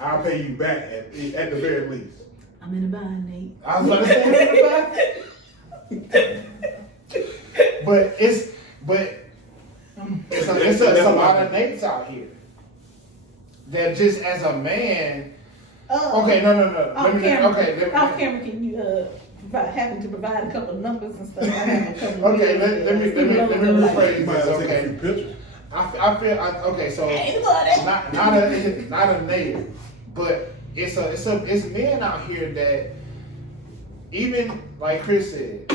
I'll pay you back at the very least. I'm in a bind, Nate. I was about to say but it's a lot of Nates out here that just as a man. Okay, no. Off camera, can you happen to provide a couple of numbers and stuff? I have a couple of Okay, let me rephrase You might this. have to take a Okay, few pictures. I feel okay. So Ain't nobody. not a native, but it's men out here that even like Chris said,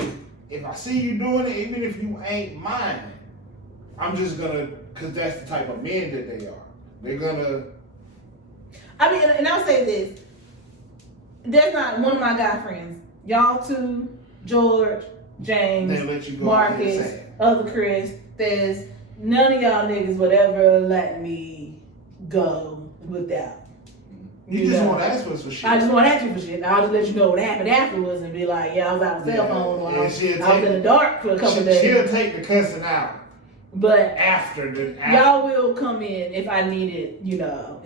if I see you doing it, even if you ain't mine, I'm just gonna, cause that's the type of men that they are. They're gonna. I mean, and I'll say this. There's not one of my guy friends. Y'all two, George, James, They let you go Marcus, other Chris. There's none of y'all niggas would ever let me go without. You just want to ask us for shit. I just want to ask you for shit. I'll just let you know what happened afterwards and be like, yeah, I was out on cell phone or I was in the dark for a couple days. She'll take the cussing out. But after y'all will come in if I needed,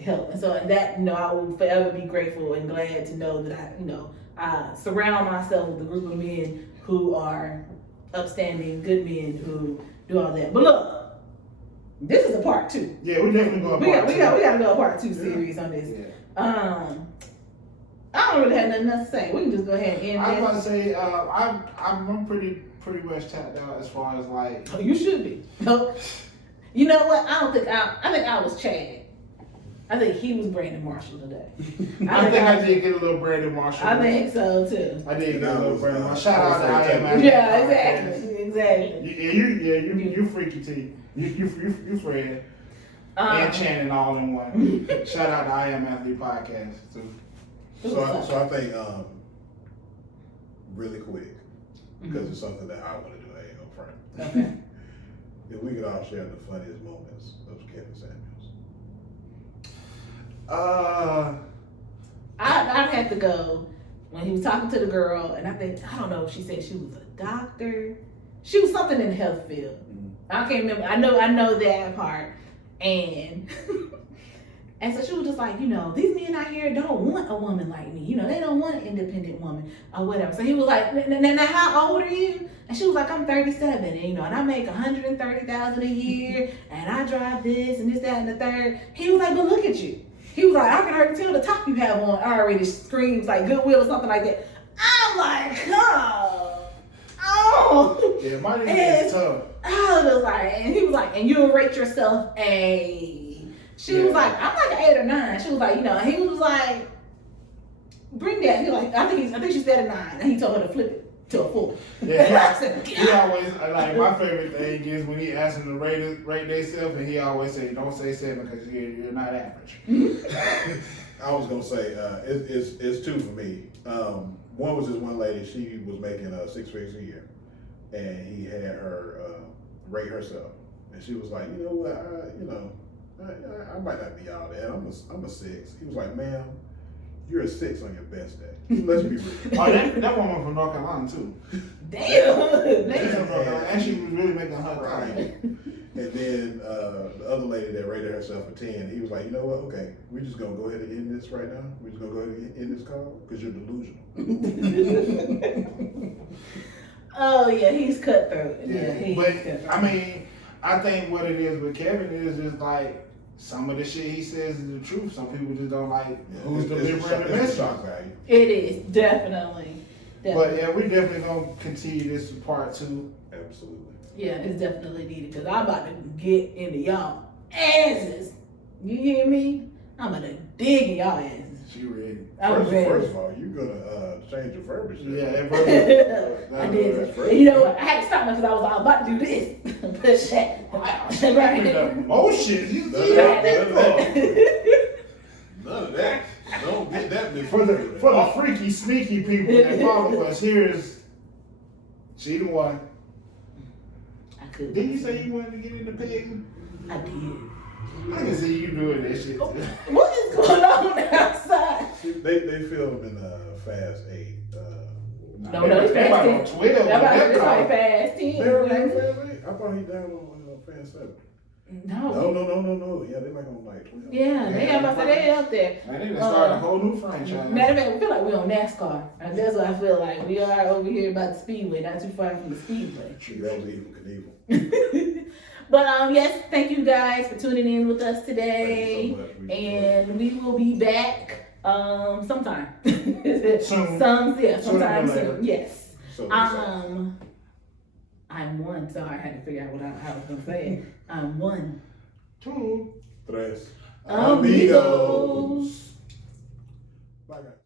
help. And so that, I will forever be grateful and glad to know that I surround myself with a group of men who are upstanding, good men who do all that. But look, this is a part 2. Yeah, we're definitely going part 2. We got to go a part 2 series on this. Yeah. I don't really have nothing else to say. We can just go ahead and end I was this. about to say, I'm pretty much tapped out as far as like. Oh, you should be. You know what? I think I was Chad. I think he was Brandon Marshall today. I think I did get a little Brandon Marshall. I think so too. I did get a little Brandon Marshall. Shout out to I Am. Yeah, exactly. You freaky T. You Fred. And Channing all in one. Shout out to I Am Athlete Podcast too. So I think really quick, because it's something that I want to do. I ain't no front. Okay. If we could all share the funniest moments of Kevin Samuels. I'd have to go when he was talking to the girl, and I don't know if she said she was a doctor. She was something in the health field. I can't remember. I know that part. And so she was just like, these men out here don't want a woman like me. They don't want an independent woman or whatever. So he was like, now how old are you? And she was like, I'm 37, and I make $130,000 a year, and I drive this and this, that, and the third. He was like, but look at you. He was like, I can already tell the top you have on already screams like Goodwill or something like that. I'm like, oh. Yeah, my name is tough. I was like, and he was like, and you'll rate yourself a. She was like, I'm like an 8 or 9. She was like, and he was like, bring that. He was like, I think she said a 9, and he told her to flip it to a 4. Yeah, he always like my favorite thing is when he asks them to rate themselves, and he always say, don't say 7 because you're not average. I was gonna say it's 2 for me. One was this one lady. She was making 6 figures a year, and he had her rate herself, and she was like, I might not be all that. I'm a 6. He was like, ma'am, you're a 6 on your best day. Let's be real. Oh, that woman from North Carolina too. Damn. And she was really making her Right. And then the other lady that rated herself a 10, he was like, you know what? Okay, we're just gonna go ahead and end this right now. We're just gonna go ahead and end this call because you're delusional. Oh yeah, he's cutthroat. I mean, I think what it is with Kevin is just like some of the shit he says is the truth. Some people just don't like who's delivering the message. Shock value. It is definitely. But yeah, we definitely gonna continue this part 2. Absolutely. Yeah, it's definitely needed because I'm about to get into y'all asses. You hear me? I'm about to dig in y'all asses. She ready. First of all, you're gonna change your verbiage. Yeah, that I did. And you know what? I had to stop because I was about to do this. Right. Emotions. You see None that? of that. Don't get that For the freaky, sneaky people that follow us, here's she the one. I could. Didn't you say you wanted to get into pegging? I did. I can see you doing that shit. What is going on outside? They film in Fast 8. No, it's They Fast about 10. 12. It's like Fast 10. They're on Fast 8? I thought he died on Fast 7. No. No. Yeah, they like on like 12. Yeah, they have about they up there. Man, they done started a whole new franchise. Matter of fact, we feel like we're on NASCAR. And that's what I feel like. We are over here about the speedway, not too far from the speedway. That was Evil Knievel. But yes, thank you guys for tuning in with us today. Thank you so much. And we will be back sometime. Soon. Sometime soon. Yes. So, I'm one. Sorry, I had to figure out how I was gonna say it. I'm one. 2, 3. Amigos. Bye, guys.